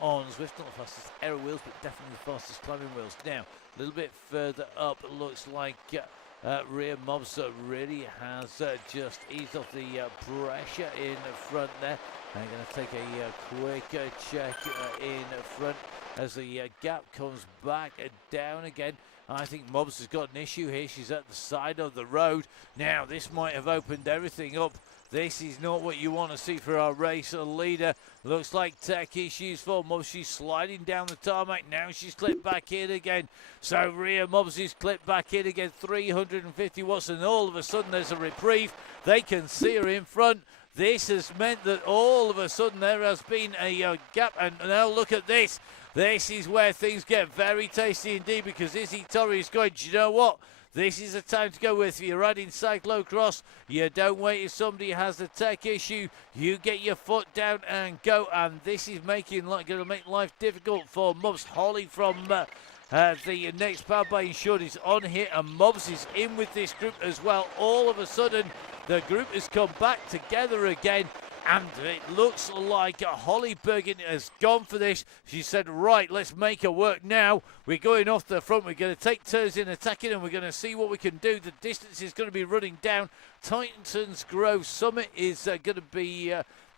on Zwift. Not the fastest aero wheels, but definitely the fastest climbing wheels. Now, a little bit further up, it looks like Rhea Mobbs really has just eased off the pressure in front there. I'm going to take a quick check in front as the gap comes back down again. I think Mobbs has got an issue here. She's at the side of the road. Now, this might have opened everything up. This is not what you want to see for our race leader. Looks like tech issues for Mobbs. She's sliding down the tarmac. Now she's clipped back in again. So Rhea Mobbs is clipped back in again. 350 watts, and all of a sudden there's a reprieve. They can see her in front. This has meant that all of a sudden there has been a gap. And now look at this. This is where things get very tasty indeed, because Izzy Torrey is going, do you know what? This is the time to go with. If you're riding cyclocross, you don't wait if somebody has a tech issue. You get your foot down and go. And this is going to make life difficult for Mubs. Holly from the next Powered by Insured is on here, and Mubs is in with this group as well. All of a sudden, the group has come back together again. And it looks like Holly Bergen has gone for this. She said, right, let's make her work now. We're going off the front. We're going to take turns in attacking, and we're going to see what we can do. The distance is going to be running down. Titans Grove Summit is going to be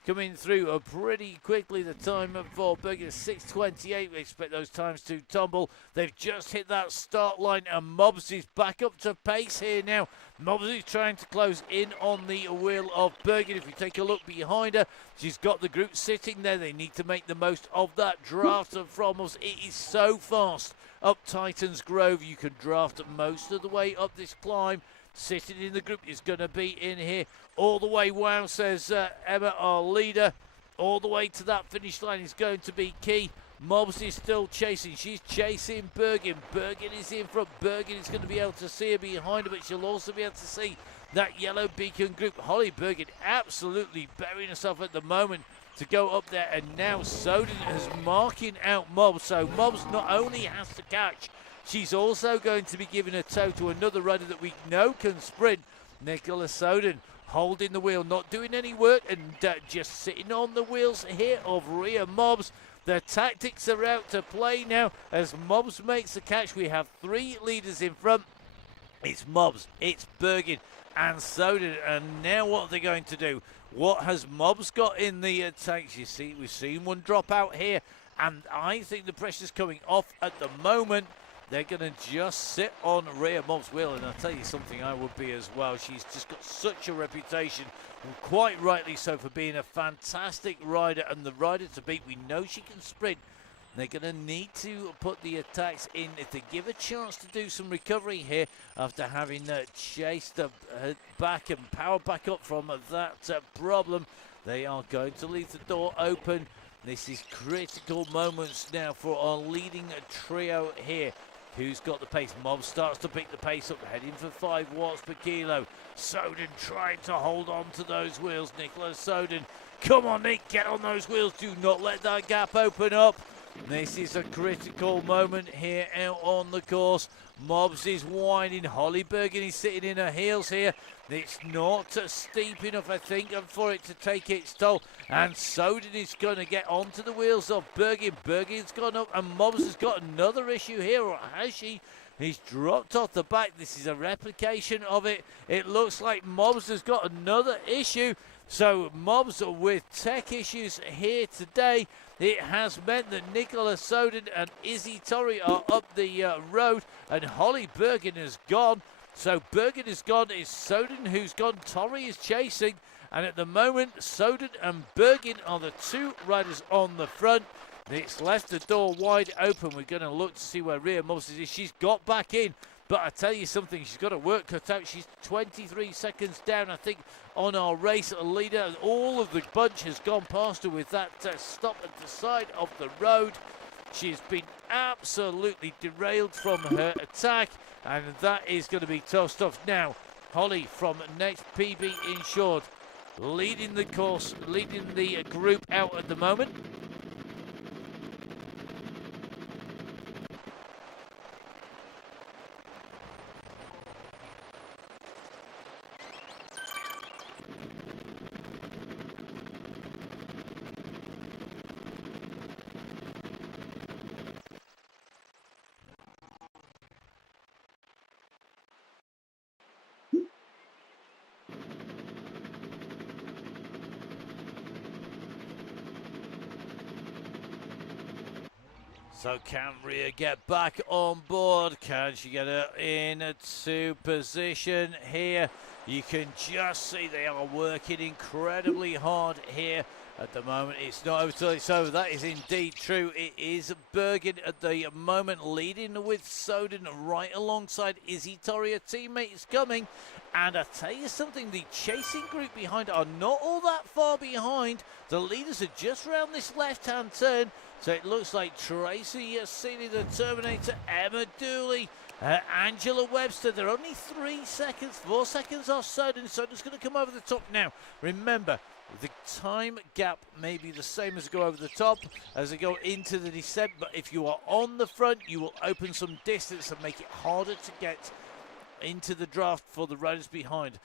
coming through pretty quickly. The time for Bergen is 6:28. We expect those times to tumble. They've just hit that start line, and Mobs is back up to pace here now. Mobs is trying to close in on the wheel of Bergen. If you take a look behind her, she's got the group sitting there. They need to make the most of that draft from us. It is so fast up Titans Grove. You can draft most of the way up this climb. Sitting in the group is going to be in here all the way. Wow, says Emma, our leader. All the way to that finish line is going to be key. Mobs is still chasing. She's chasing Bergen. Bergen is in front. Bergen is going to be able to see her behind her, but she'll also be able to see that yellow beacon group. Holly Bergen absolutely burying herself at the moment to go up there, and now Soden is marking out Mobs. So Mobs not only has to catch, she's also going to be giving a toe to another rider that we know can sprint, Nicola Soden, holding the wheel, not doing any work, and just sitting on the wheels here of Rhea Mobs. The tactics are out to play now as Mobs makes the catch. We have three leaders in front. It's Mobs, it's Bergen, and Soden. And now what are they going to do? What has Mobs got in the tanks? You see, we've seen one drop out here, and I think the pressure's coming off at the moment. They're going to just sit on Rhea Mobs' wheel, and I'll tell you something, I would be as well. She's just got such a reputation, and quite rightly so, for being a fantastic rider and the rider to beat. We know she can sprint. They're going to need to put the attacks in to give a chance to do some recovery here after having chased back and powered back up from that problem. They are going to leave the door open. This is critical moments now for our leading trio here. Who's got the pace? Mob starts to pick the pace up, heading for 5 watts per kilo. Soden trying to hold on to those wheels. Nicola Soden, come on Nick, get on those wheels. Do not let that gap open up. This is a critical moment here out on the course. Mobs is winding. Holly Bergen is sitting in her heels here. It's not steep enough, I think, for it to take its toll. And Soden is going to get onto the wheels of Bergen. Bergen's gone up, and Mobs has got another issue here, or has she? He's dropped off the back. This is a replication of it. It looks like Mobs has got another issue. So Mobs with tech issues here today. It has meant that Nicola Soden and Izzy Torrey are up the road, and Holly Bergen has gone. So Bergen is gone. It's Soden who's gone. Torrey is chasing, and at the moment, Soden and Bergen are the two riders on the front. It's left the door wide open. We're going to look to see where Rhea Moses is. She's got back in, but I tell you something, she's got her work cut out. She's 23 seconds down, I think, on our race leader. And all of the bunch has gone past her with that stop at the side of the road. She's been absolutely derailed from her attack, and that is going to be tough stuff. Now, Holly from Next PB Insured leading the course, leading the group out at the moment. So can Rhea get back on board? Can she get her into position here? You can just see they are working incredibly hard here at the moment. It's not over till it's over. That is indeed true. It is Bergen at the moment leading with Soden right alongside Izzy Torrey. A teammate is coming. And I tell you something, the chasing group behind are not all that far behind. The leaders are just around this left-hand turn. So it looks like Tracy Seeley, the Terminator, Emma Dooley, Angela Webster, they're only 3 seconds, 4 seconds off Soden. Soden's going to come over the top now. Remember, the time gap may be the same as go over the top as they go into the descent, but if you are on the front, you will open some distance and make it harder to get into the draft for the riders behind.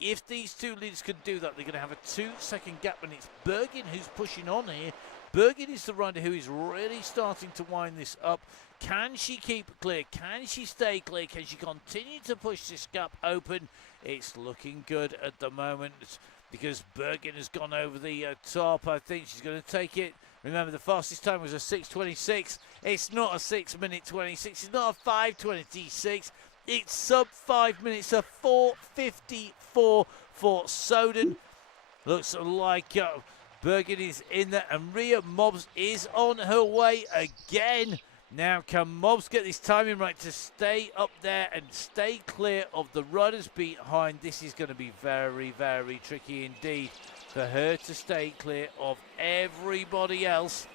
If these two leaders can do that, they're going to have a 2-second gap, and it's Bergin who's pushing on here. Bergin is the rider who is really starting to wind this up. Can she keep clear? Can she stay clear? Can she continue to push this gap open? It's looking good at the moment because Bergin has gone over the top. I think she's going to take it. Remember, the fastest time was a 6:26. It's not a 6-minute 26. It's not a 5:26. It's sub 5 minutes, a 4:54 for Soden. Looks like Bergin is in there, and Rhea Mobbs is on her way again. Now, can Mobbs get this timing right to stay up there and stay clear of the riders behind? This is going to be very, very tricky indeed for her to stay clear of everybody else.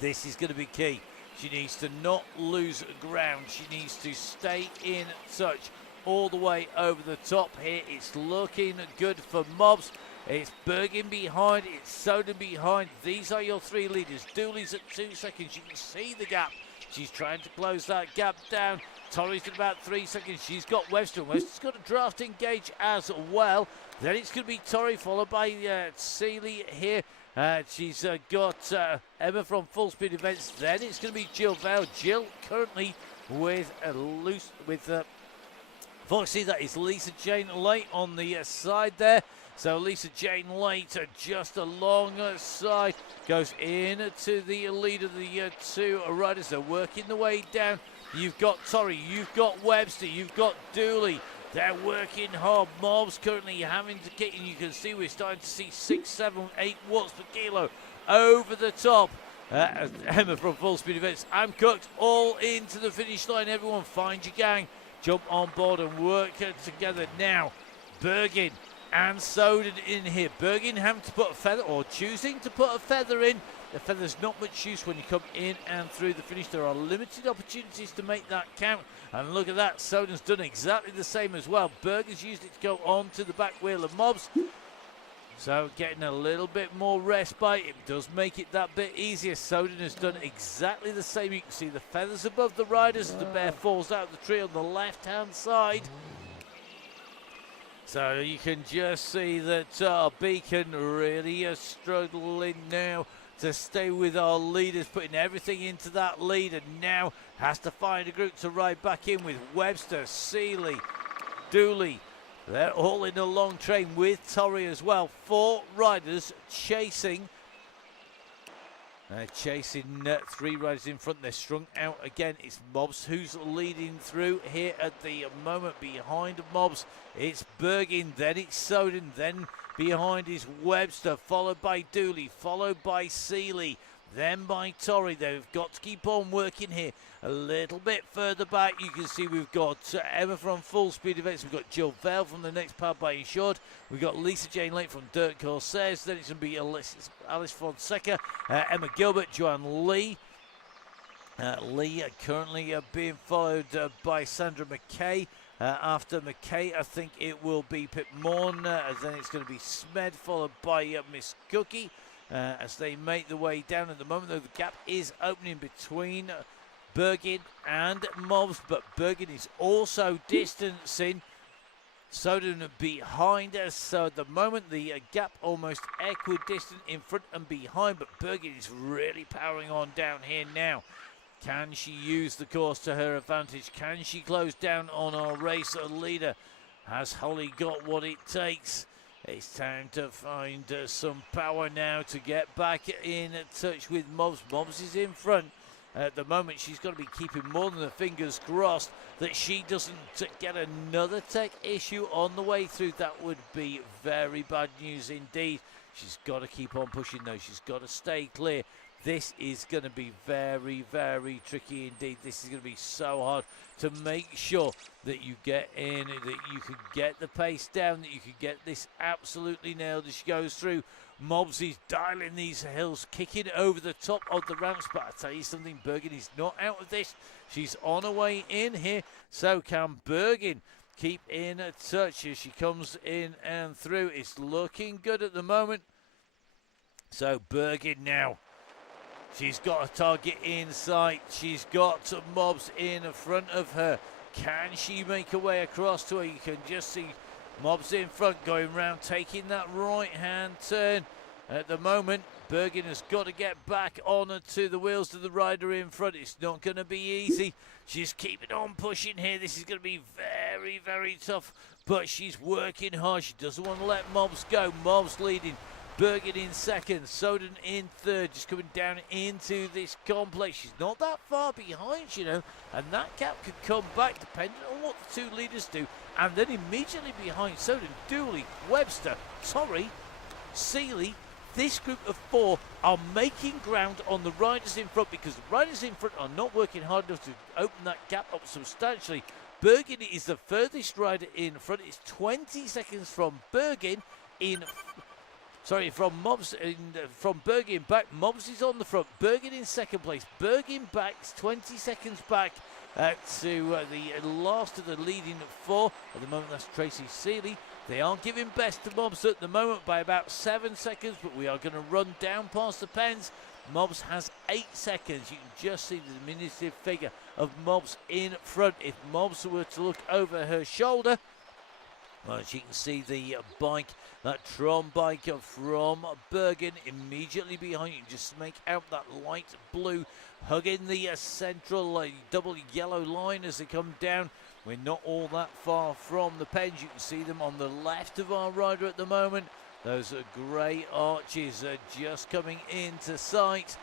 This is going to be key. She needs to not lose ground. She needs to stay in touch all the way over the top here. It's looking good for Mobbs. It's Bergin behind, it's Soden behind. These are your three leaders. Dooley's at 2 seconds. You can see the gap. She's trying to close that gap down. Torrey's at about 3 seconds. She's got Webster. Webster's got a draft engage as well. Then it's going to be Torrey, followed by Seeley here. She's got Emma from Full Speed Events. Then it's going to be Jill Vale. Jill currently with Foxy. That is Lisa Jane Late on the side there. So Lisa Jane Late just alongside goes into the lead of the two riders. They're working the way down. You've got Torrey, you've got Webster, you've got Dooley. They're working hard. Mobbs currently having to kick, and you can see we're starting to see 6, 7, 8 watts per kilo over the top. Emma from Full Speed Events. I'm cooked all into the finish line. Everyone find your gang. Jump on board and work together now. Bergin and Soden in here. Bergin having to put a feather, or choosing to put a feather in. The feather's not much use when you come in and through the finish. There are limited opportunities to make that count. And look at that, Soden's done exactly the same as well. Bergin's used it to go on to the back wheel of Mobbs. So getting a little bit more respite. It does make it that bit easier. Soden has done exactly the same. You can see the feathers above the riders as the bear falls out of the tree on the left-hand side. So you can just see that Beacon really is struggling now to stay with our leaders, putting everything into that lead, and now has to find a group to ride back in with Webster, Seeley, Dooley. They're all in a long train with Torrey as well. 4 riders chasing. Chasing 3 riders in front. They're strung out again. It's Mobbs who's leading through here at the moment. Behind Mobbs, it's Bergin. Then it's Soden. Then behind is Webster, followed by Dooley, followed by Seeley, then by Torrey. They've got to keep on working here. A little bit further back, you can see we've got Emma from Full Speed Events. We've got Jill Vale from the next Powered by Insured. We've got Lisa Jane Lake from Dirt Corsairs. Then it's going to be Alice Fonseca, Emma Gilbert, Joanne Lee. Lee currently being followed by Sandra McKay. After McKay, I think it will be Pip Morn. Then it's going to be Smed, followed by Miss Cookie. As they make the way down at the moment, though, the gap is opening between Bergin and Mobbs, but Bergin is also distancing Soden behind us. So at the moment, the gap almost equidistant in front and behind, but Bergin is really powering on down here now. Can she use the course to her advantage? Can she close down on our race leader? Has Holly got what it takes? It's time to find some power now to get back in touch with Mobbs. Mobbs is in front. At the moment, she's got to be keeping more than her fingers crossed that she doesn't get another tech issue on the way through. That would be very bad news indeed. She's got to keep on pushing, though. She's got to stay clear This is going to be very, very tricky indeed. This is going to be so hard to make sure that you get in, that you can get the pace down, that you can get this absolutely nailed as she goes through. Mobsy's dialing these hills, kicking over the top of the ramps, but I tell you something, Bergen is not out of this. She's on her way in here, so can Bergen keep in touch as she comes in and through. It's looking good at the moment. So Bergen now, she's got a target in sight. She's got Mobs in front of her. Can she make her way across to her? You can just see Mobs in front going round, taking that right-hand turn. At the moment, Bergen has got to get back onto the wheels of the rider in front. It's not going to be easy. She's keeping on pushing here. This is going to be very, very tough, but she's working hard. She doesn't want to let Mobs go. Mobs leading. Bergen in second, Soden in third, just coming down into this complex. She's not that far behind, you know, and that gap could come back depending on what the two leaders do. And then immediately behind Soden, Dooley, Webster, Torrey, Seeley, this group of four are making ground on the riders in front because the riders in front are not working hard enough to open that gap up substantially. Bergen is the furthest rider in front. It's 20 seconds from Bergen in... Sorry, from Mobs from Bergen back. Mobs is on the front. Bergen in second place. Bergen back 20 seconds back to the last of the leading four. At the moment, that's Tracy Seeley. They are giving best to Mobs at the moment by about 7 seconds, but we are going to run down past the pens. Mobs has 8 seconds. You can just see the diminutive figure of Mobs in front. If Mobs were to look over her shoulder, well, as you can see the bike, that Tron bike from Bergen immediately behind you. Just make out that light blue hugging the central double yellow line as they come down. We're not all that far from the pens. You can see them on the left of our rider at the moment. Those grey arches are just coming into sight.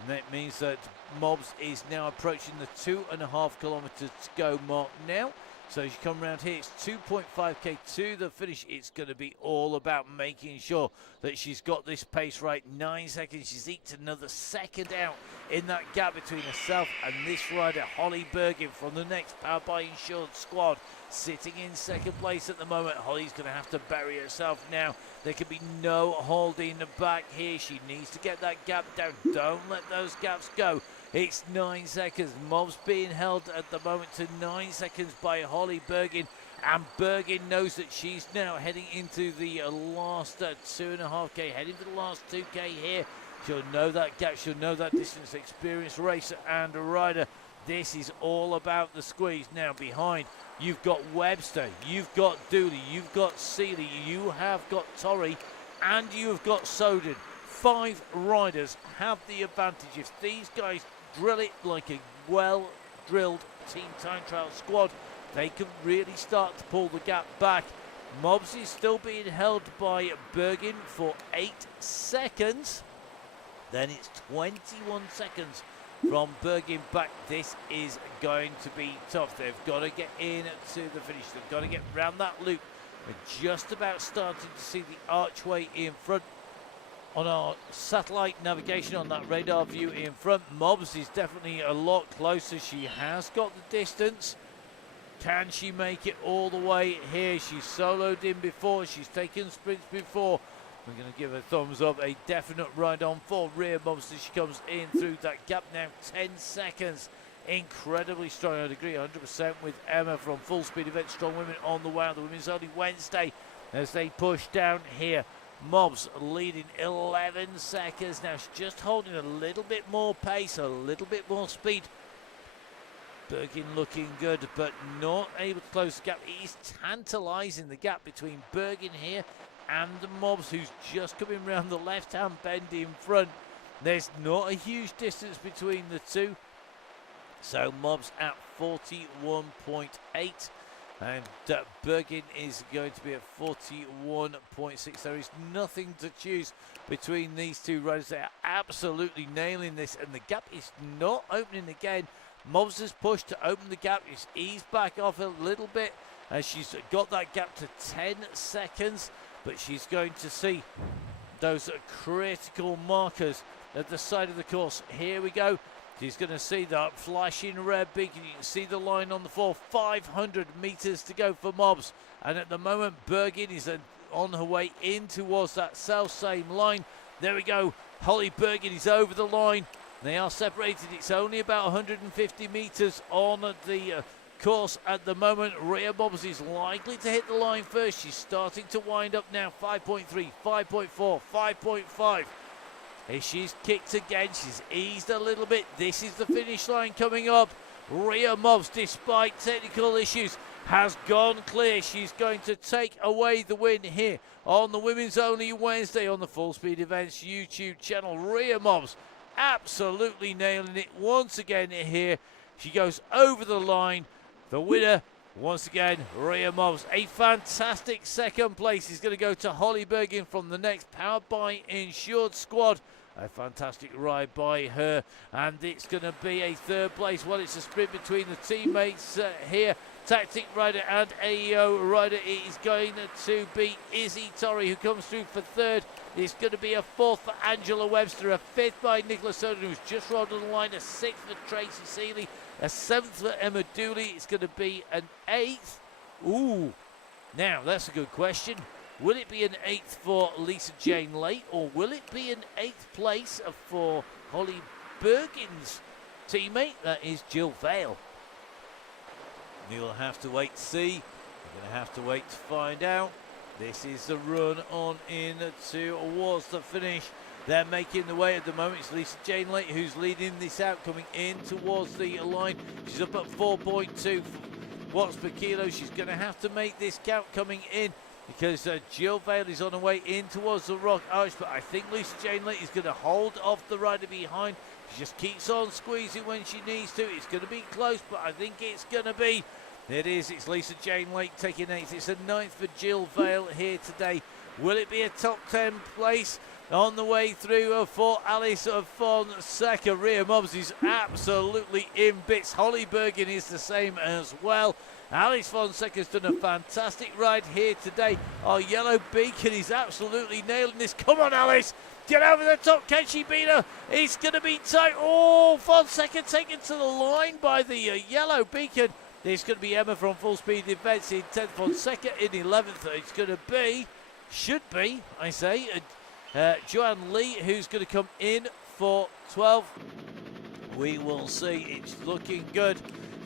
And that means that Mobs is now approaching the 2.5 kilometres to go mark now. So as you come around here, it's 2.5k to the finish. It's going to be all about making sure that she's got this pace right. 9 seconds. She's eked another second out in that gap between herself and this rider, Holly Bergen, from the next Powered by Insured squad, sitting in second place at the moment. Holly's going to have to bury herself now. There can be no holding back here. She needs to get that gap down. Don't let those gaps go. It's 9 seconds. Mobs being held at the moment to 9 seconds by Holly Bergen. And Bergen knows that she's now heading into the last 2.5k, heading for the last 2k here. She'll know that gap. She'll know that distance. Experienced racer and a rider. This is all about the squeeze. Now behind, you've got Webster, you've got Dooley, you've got Seeley, you have got Torrey, and you've got Soden. 5 riders have the advantage. If these guys drill it like a well-drilled Team Time Trial squad, they can really start to pull the gap back. Mobs is still being held by Bergen for 8 seconds. Then it's 21 seconds from Bergen back. This is going to be tough. They've got to get in to the finish. They've got to get round that loop. We're just about starting to see the archway in front. On our satellite navigation on that radar view in front, Mobs is definitely a lot closer. She has got the distance. Can she make it all the way here? She's soloed in before. She's taken sprints before. We're going to give her a thumbs up. A definite ride on for rear Mobs as she comes in through that gap now. 10 seconds. Incredibly strong. I'd agree 100% with Emma from Full Speed Event Strong Women on the Wow. The Women's Only Wednesday as they push down here. Mobs leading 11 seconds now. She's just holding a little bit more pace, a little bit more speed. Bergen looking good, but not able to close the gap. It is tantalising, the gap between Bergen here and the Mobs, who's just coming around the left-hand bend in front. There's not a huge distance between the two. So Mobs at 41.8. And Bergen is going to be at 41.6. There is nothing to choose between these two riders. They are absolutely nailing this, and the gap is not opening again. Mobs has pushed to open the gap. It's eased back off a little bit as she's got that gap to 10 seconds, but she's going to see those critical markers at the side of the course. Here we go. She's going to see that flashing red beacon. You can see the line on the floor. 500 metres to go for Mobs. And at the moment, Bergin is on her way in towards that self-same line. There we go. Holly Bergin is over the line. They are separated. It's only about 150 metres on the course at the moment. Rhea Mobs is likely to hit the line first. She's starting to wind up now. 5.3, 5.4, 5.5. She's kicked again. She's eased a little bit. This is the finish line coming up. Rhea Mobs, despite technical issues, has gone clear. She's going to take away the win here on the Women's Only Wednesday on the Full Speed Events YouTube channel. Rhea Mobs absolutely nailing it once again here. She goes over the line. The winner, once again, Rhea Mobs. A fantastic second place is going to go to Holly Bergin from the next Powered by Insured squad. A fantastic ride by her, and it's going to be a third place. Well, it's a sprint between the teammates here. Tactic Rider and AEO Rider. It is going to be Izzy Torrey who comes through for third. It's going to be a fourth for Angela Webster, a fifth by Nicola Soden, who's just rolled on the line, a sixth for Tracy Seeley, a seventh for Emma Dooley. It's going to be an eighth. Ooh, now that's a good question. Will it be an eighth for Lisa Jane Late, or will it be an eighth place for Holly Bergin's teammate? That is Jill Vale. You'll have to wait to see. You're going to have to wait to find out. This is the run on in towards the finish. They're making the way at the moment. It's Lisa Jane Late who's leading this out, coming in towards the line. She's up at 4.2 watts per kilo. She's going to have to make this count coming in, because Jill Vale is on her way in towards the Rock Arch, but I think Lisa Jane Late is going to hold off the rider behind. She just keeps on squeezing when she needs to. It's going to be close, but I think it's going to be. It is. It's Lisa Jane Late taking eighth. It's a ninth for Jill Vale here today. Will it be a top 10 place on the way through for Alice Fonseca? Rhea Mobs is absolutely in bits. Holly Bergin is the same as well. Alice Fonseca's done a fantastic ride here today. Our yellow beacon is absolutely nailing this. Come on, Alice. Get over the top. Can she beat her? It's going to be tight. Oh, Fonseca taken to the line by the yellow beacon. There's going to be Emma from Full Speed Events in 10th, Fonseca in 11th. It's going to be, should be, I say, Joanne Lee, who's going to come in for 12th. We will see. It's looking good.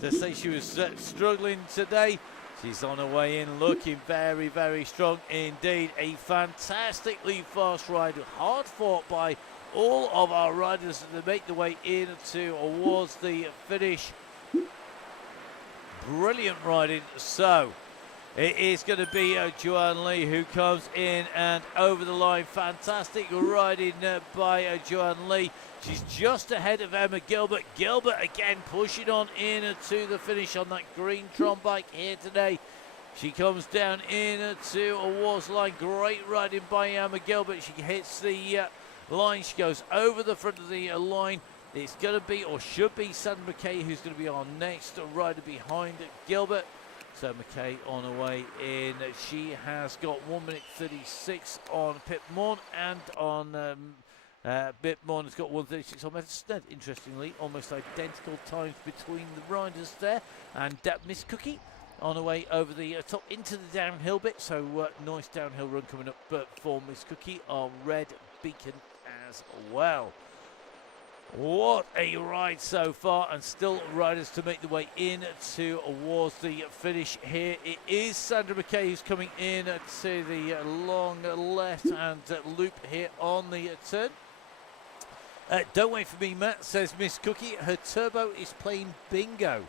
To say she was struggling today, she's on her way in, looking very, very strong indeed. A fantastically fast ride, hard fought by all of our riders to make the way in towards the finish. Brilliant riding. So it is going to be Joanne Lee who comes in and over the line. Fantastic riding by Joanne Lee. She's just ahead of Emma Gilbert. Gilbert again pushing on in to the finish on that green Tron bike here today. She comes down in towards the line. Great riding by Emma Gilbert. She hits the line. She goes over the front of the line. It's going to be, or should be, Sandra McKay who's going to be our next rider behind Gilbert. So McKay on her way in. She has got 1 minute 36 on Pip Morn, and on Pip Morn has got 1:36 on Method. Interestingly, almost identical times between the riders there. And Miss Cookie on her way over the top into the downhill bit. So nice downhill run coming up for Miss Cookie. Our red beacon as well. What a ride so far, and still riders to make the way in towards the finish here. It is Sandra McKay who's coming in to the long left-hand loop here on the turn. Don't wait for me, Matt, says Miss Cookie. Her turbo is playing bingo.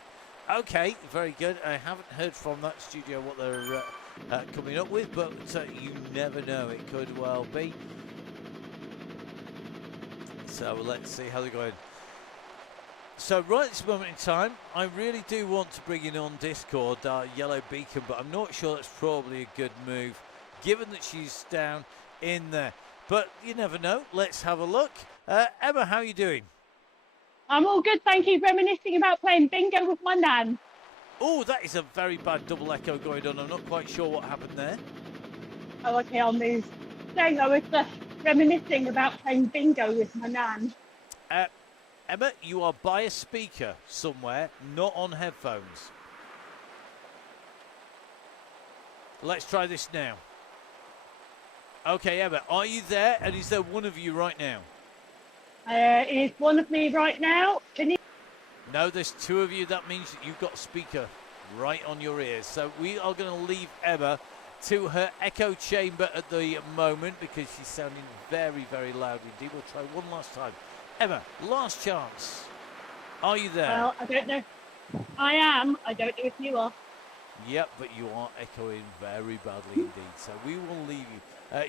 Okay, very good. I haven't heard from that studio what they're coming up with, but you never know. It could well be. So let's see how they're going. So right at this moment in time, I really do want to bring in on Discord our yellow beacon, but I'm not sure that's probably a good move, given that she's down in there. But you never know. Let's have a look. Emma, how are you doing? I'm all good, thank you. Reminiscing about playing bingo with my nan. Oh, that is a very bad double echo going on. I'm not quite sure what happened there. Oh, okay, I'll move. There you go, with the reminiscing about playing bingo with my nan. Emma, you are by a speaker somewhere, not on headphones. Let's try this now. Okay, Emma, are you there? And is there one of you right now? Is one of me right now? Can you? No, there's two of you. That means that you've got a speaker right on your ears. So we are going to leave Emma to her echo chamber at the moment because she's sounding very, very loud indeed. We'll try one last time. Emma, last chance. Are you there? Well, I don't know. I am. I don't know if you are. Yep, but you are echoing very badly indeed. So we will leave you.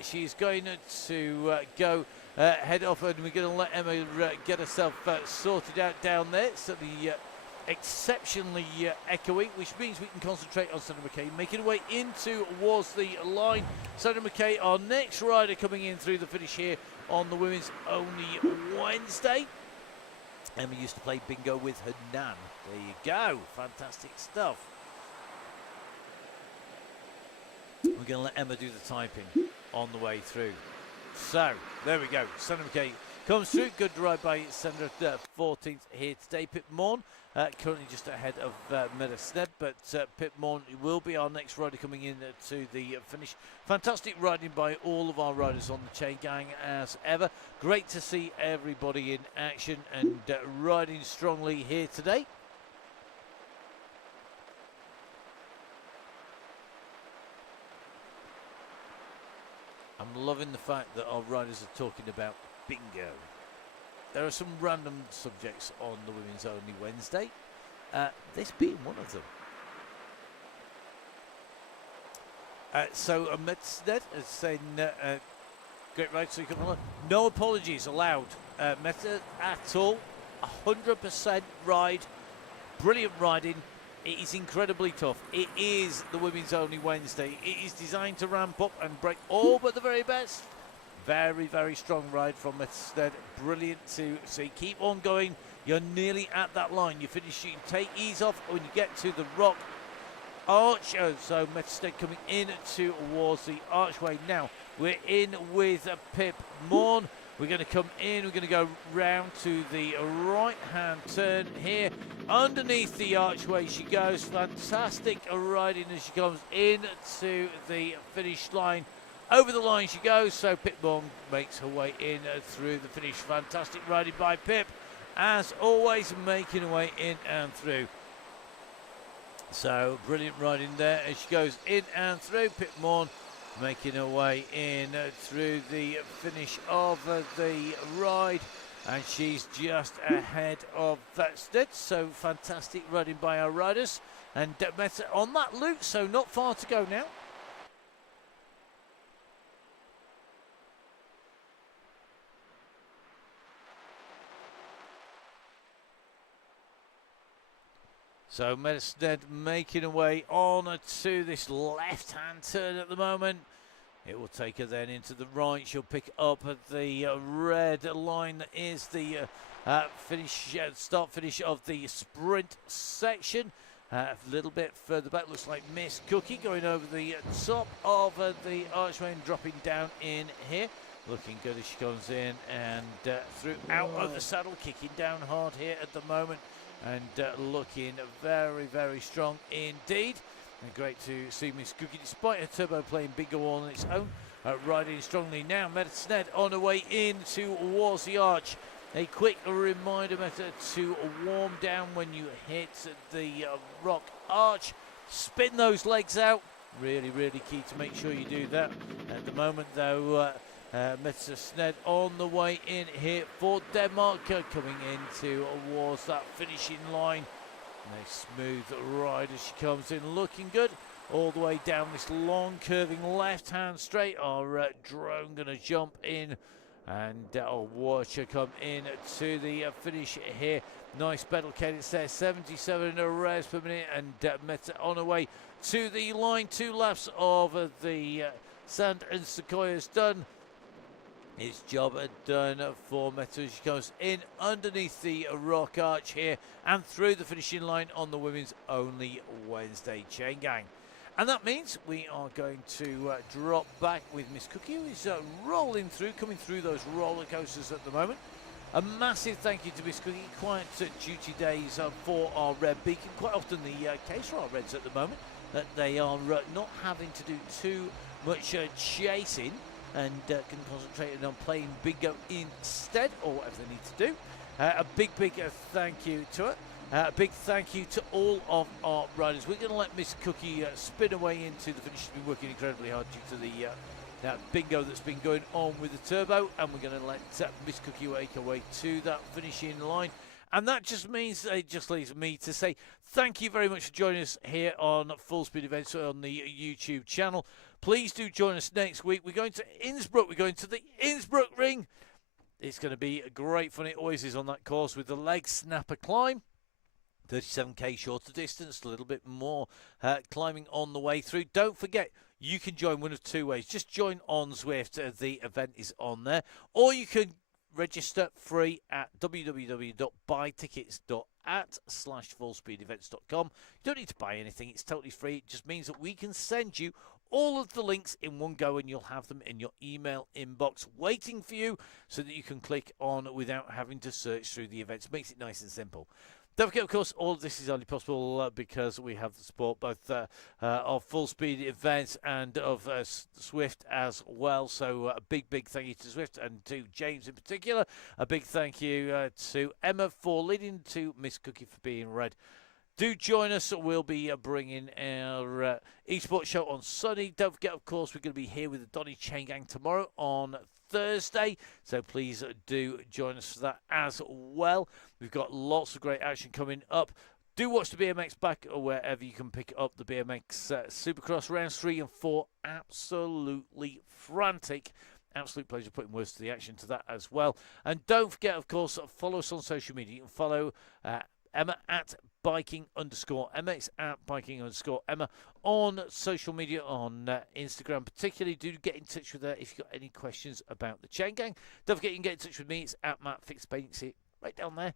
She's going to go head off, and we're going to let Emma get herself sorted out down there. So the exceptionally echoey, which means we can concentrate on Sandra McKay, making her way in towards the line. Sandra McKay, our next rider, coming in through the finish here on the Women's Only Wednesday. Emma used to play bingo with her nan. There you go. Fantastic stuff. We're going to let Emma do the typing on the way through. So, there we go. Sandra McKay comes through. Good ride by Sandra, 14th here today. Pip Morn, currently just ahead of Meta Sned, but Pip Morn will be our next rider coming in to the finish. Fantastic riding by all of our riders on the chain gang as ever. Great to see everybody in action and riding strongly here today. I'm loving the fact that our riders are talking about bingo. There are some random subjects on the Women's Only Wednesday, this being one of them. So Metzner is saying, great ride, so you can no apologies allowed. Meta at all, 100% ride, brilliant riding. It is incredibly tough. It is the Women's Only Wednesday. It is designed to ramp up and break all but the very best. Very, very strong ride from Metstead. Brilliant to see. Keep on going. You're nearly at that line. You finish, you take ease off when you get to the rock arch. So Metstead coming in towards the archway. Now we're in with Pip Morn. We're going to come in, we're going to go round to the right-hand turn here. Underneath the archway she goes. Fantastic riding as she comes in to the finish line. Over the line she goes, so Pip Morn makes her way in through the finish. Fantastic riding by Pip, as always, making her way in and through. So brilliant riding there as she goes in and through. Pip Morn making her way in through the finish of the ride, and she's just ahead of Vetstead. So fantastic riding by our riders, and Meta on that loop, so not far to go now. So Metasned making her way on to this left-hand turn at the moment. It will take her then into the right. She'll pick up at the red line that is the start-finish of the sprint section. A little bit further back, looks like Miss Cookie going over the top of the archway and dropping down in here. Looking good as she comes in and through out of the saddle, kicking down hard here at the moment. And looking very, very strong indeed. And great to see Miss Cookie, despite her turbo playing bingo on its own, riding strongly now. Metasned on her way in towards the arch. A quick reminder, Meta, to warm down when you hit the rock arch. Spin those legs out. Really, really key to make sure you do that. At the moment, though, Metasned on the way in here for Denmark, coming in towards that finishing line. Nice smooth ride as she comes in, looking good all the way down this long curving left hand straight. Our drone going to jump in, and I'll watch her come in to the finish here. Nice pedal cadence there, 77 revs per minute, and Meta on her way to the line. 2 laps of the sand and sequoias done. His job done for Meta. She goes in underneath the rock arch here and through the finishing line on the Women's Only Wednesday chain gang. And that means we are going to drop back with Miss Cookie, who is coming through those roller coasters at the moment. A massive thank you to Miss Cookie. Quiet duty days for our Red Beacon. Quite often the case for our Reds at the moment, that they are not having to do too much chasing and can concentrate on playing bingo instead, or whatever they need to do. A big thank you to her. A big thank you to all of our riders. We're going to let Miss Cookie spin away into the finish. She's been working incredibly hard due to the bingo that's been going on with the turbo, and we're going to let Miss Cookie make her way to that finishing line. And that just means it just leaves me to say thank you very much for joining us here on Full Speed Events on the YouTube channel. Please do join us next week. We're going to Innsbruck. We're going to the Innsbruck Ring. It's going to be great fun. It always is on that course with the leg snapper climb. 37k shorter distance, a little bit more climbing on the way through. Don't forget, you can join one of two ways. Just join on Zwift. The event is on there. Or you can register free at www.buytickets.at/fullspeedevents.com. You don't need to buy anything. It's totally free. It just means that we can send you all of the links in one go, and you'll have them in your email inbox waiting for you so that you can click on without having to search through the events. Makes it nice and simple. Don't forget, of course, all of this is only possible because we have the support both of Full Speed Events and of Zwift as well. So a big thank you to Zwift and to James in particular. A big thank you to Emma for leading, to Miss Cookie for being red. Do join us. We'll be bringing our esports show on Sunday. Don't forget, of course, we're going to be here with the Donny Chaingang tomorrow on Thursday. So please do join us for that as well. We've got lots of great action coming up. Do watch the BMX back or wherever you can pick up the BMX Supercross rounds 3 and 4. Absolutely frantic. Absolute pleasure putting words to the action to that as well. And don't forget, of course, follow us on social media. You can follow Emma at biking_Emma. It's at biking_Emma on social media, on Instagram particularly. Do get in touch with her if you've got any questions about the Chaingang. Don't forget, you can get in touch with me. It's at Matt Fix Paint. See it right down there.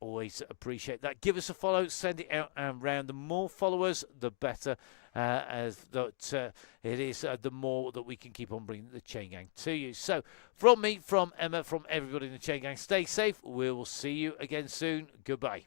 Always appreciate that. Give us a follow. Send it out and round. The more followers, the better. As that it is, the more that we can keep on bringing the Chaingang to you. So from me, from Emma, from everybody in the Chaingang, stay safe. We will see you again soon. Goodbye.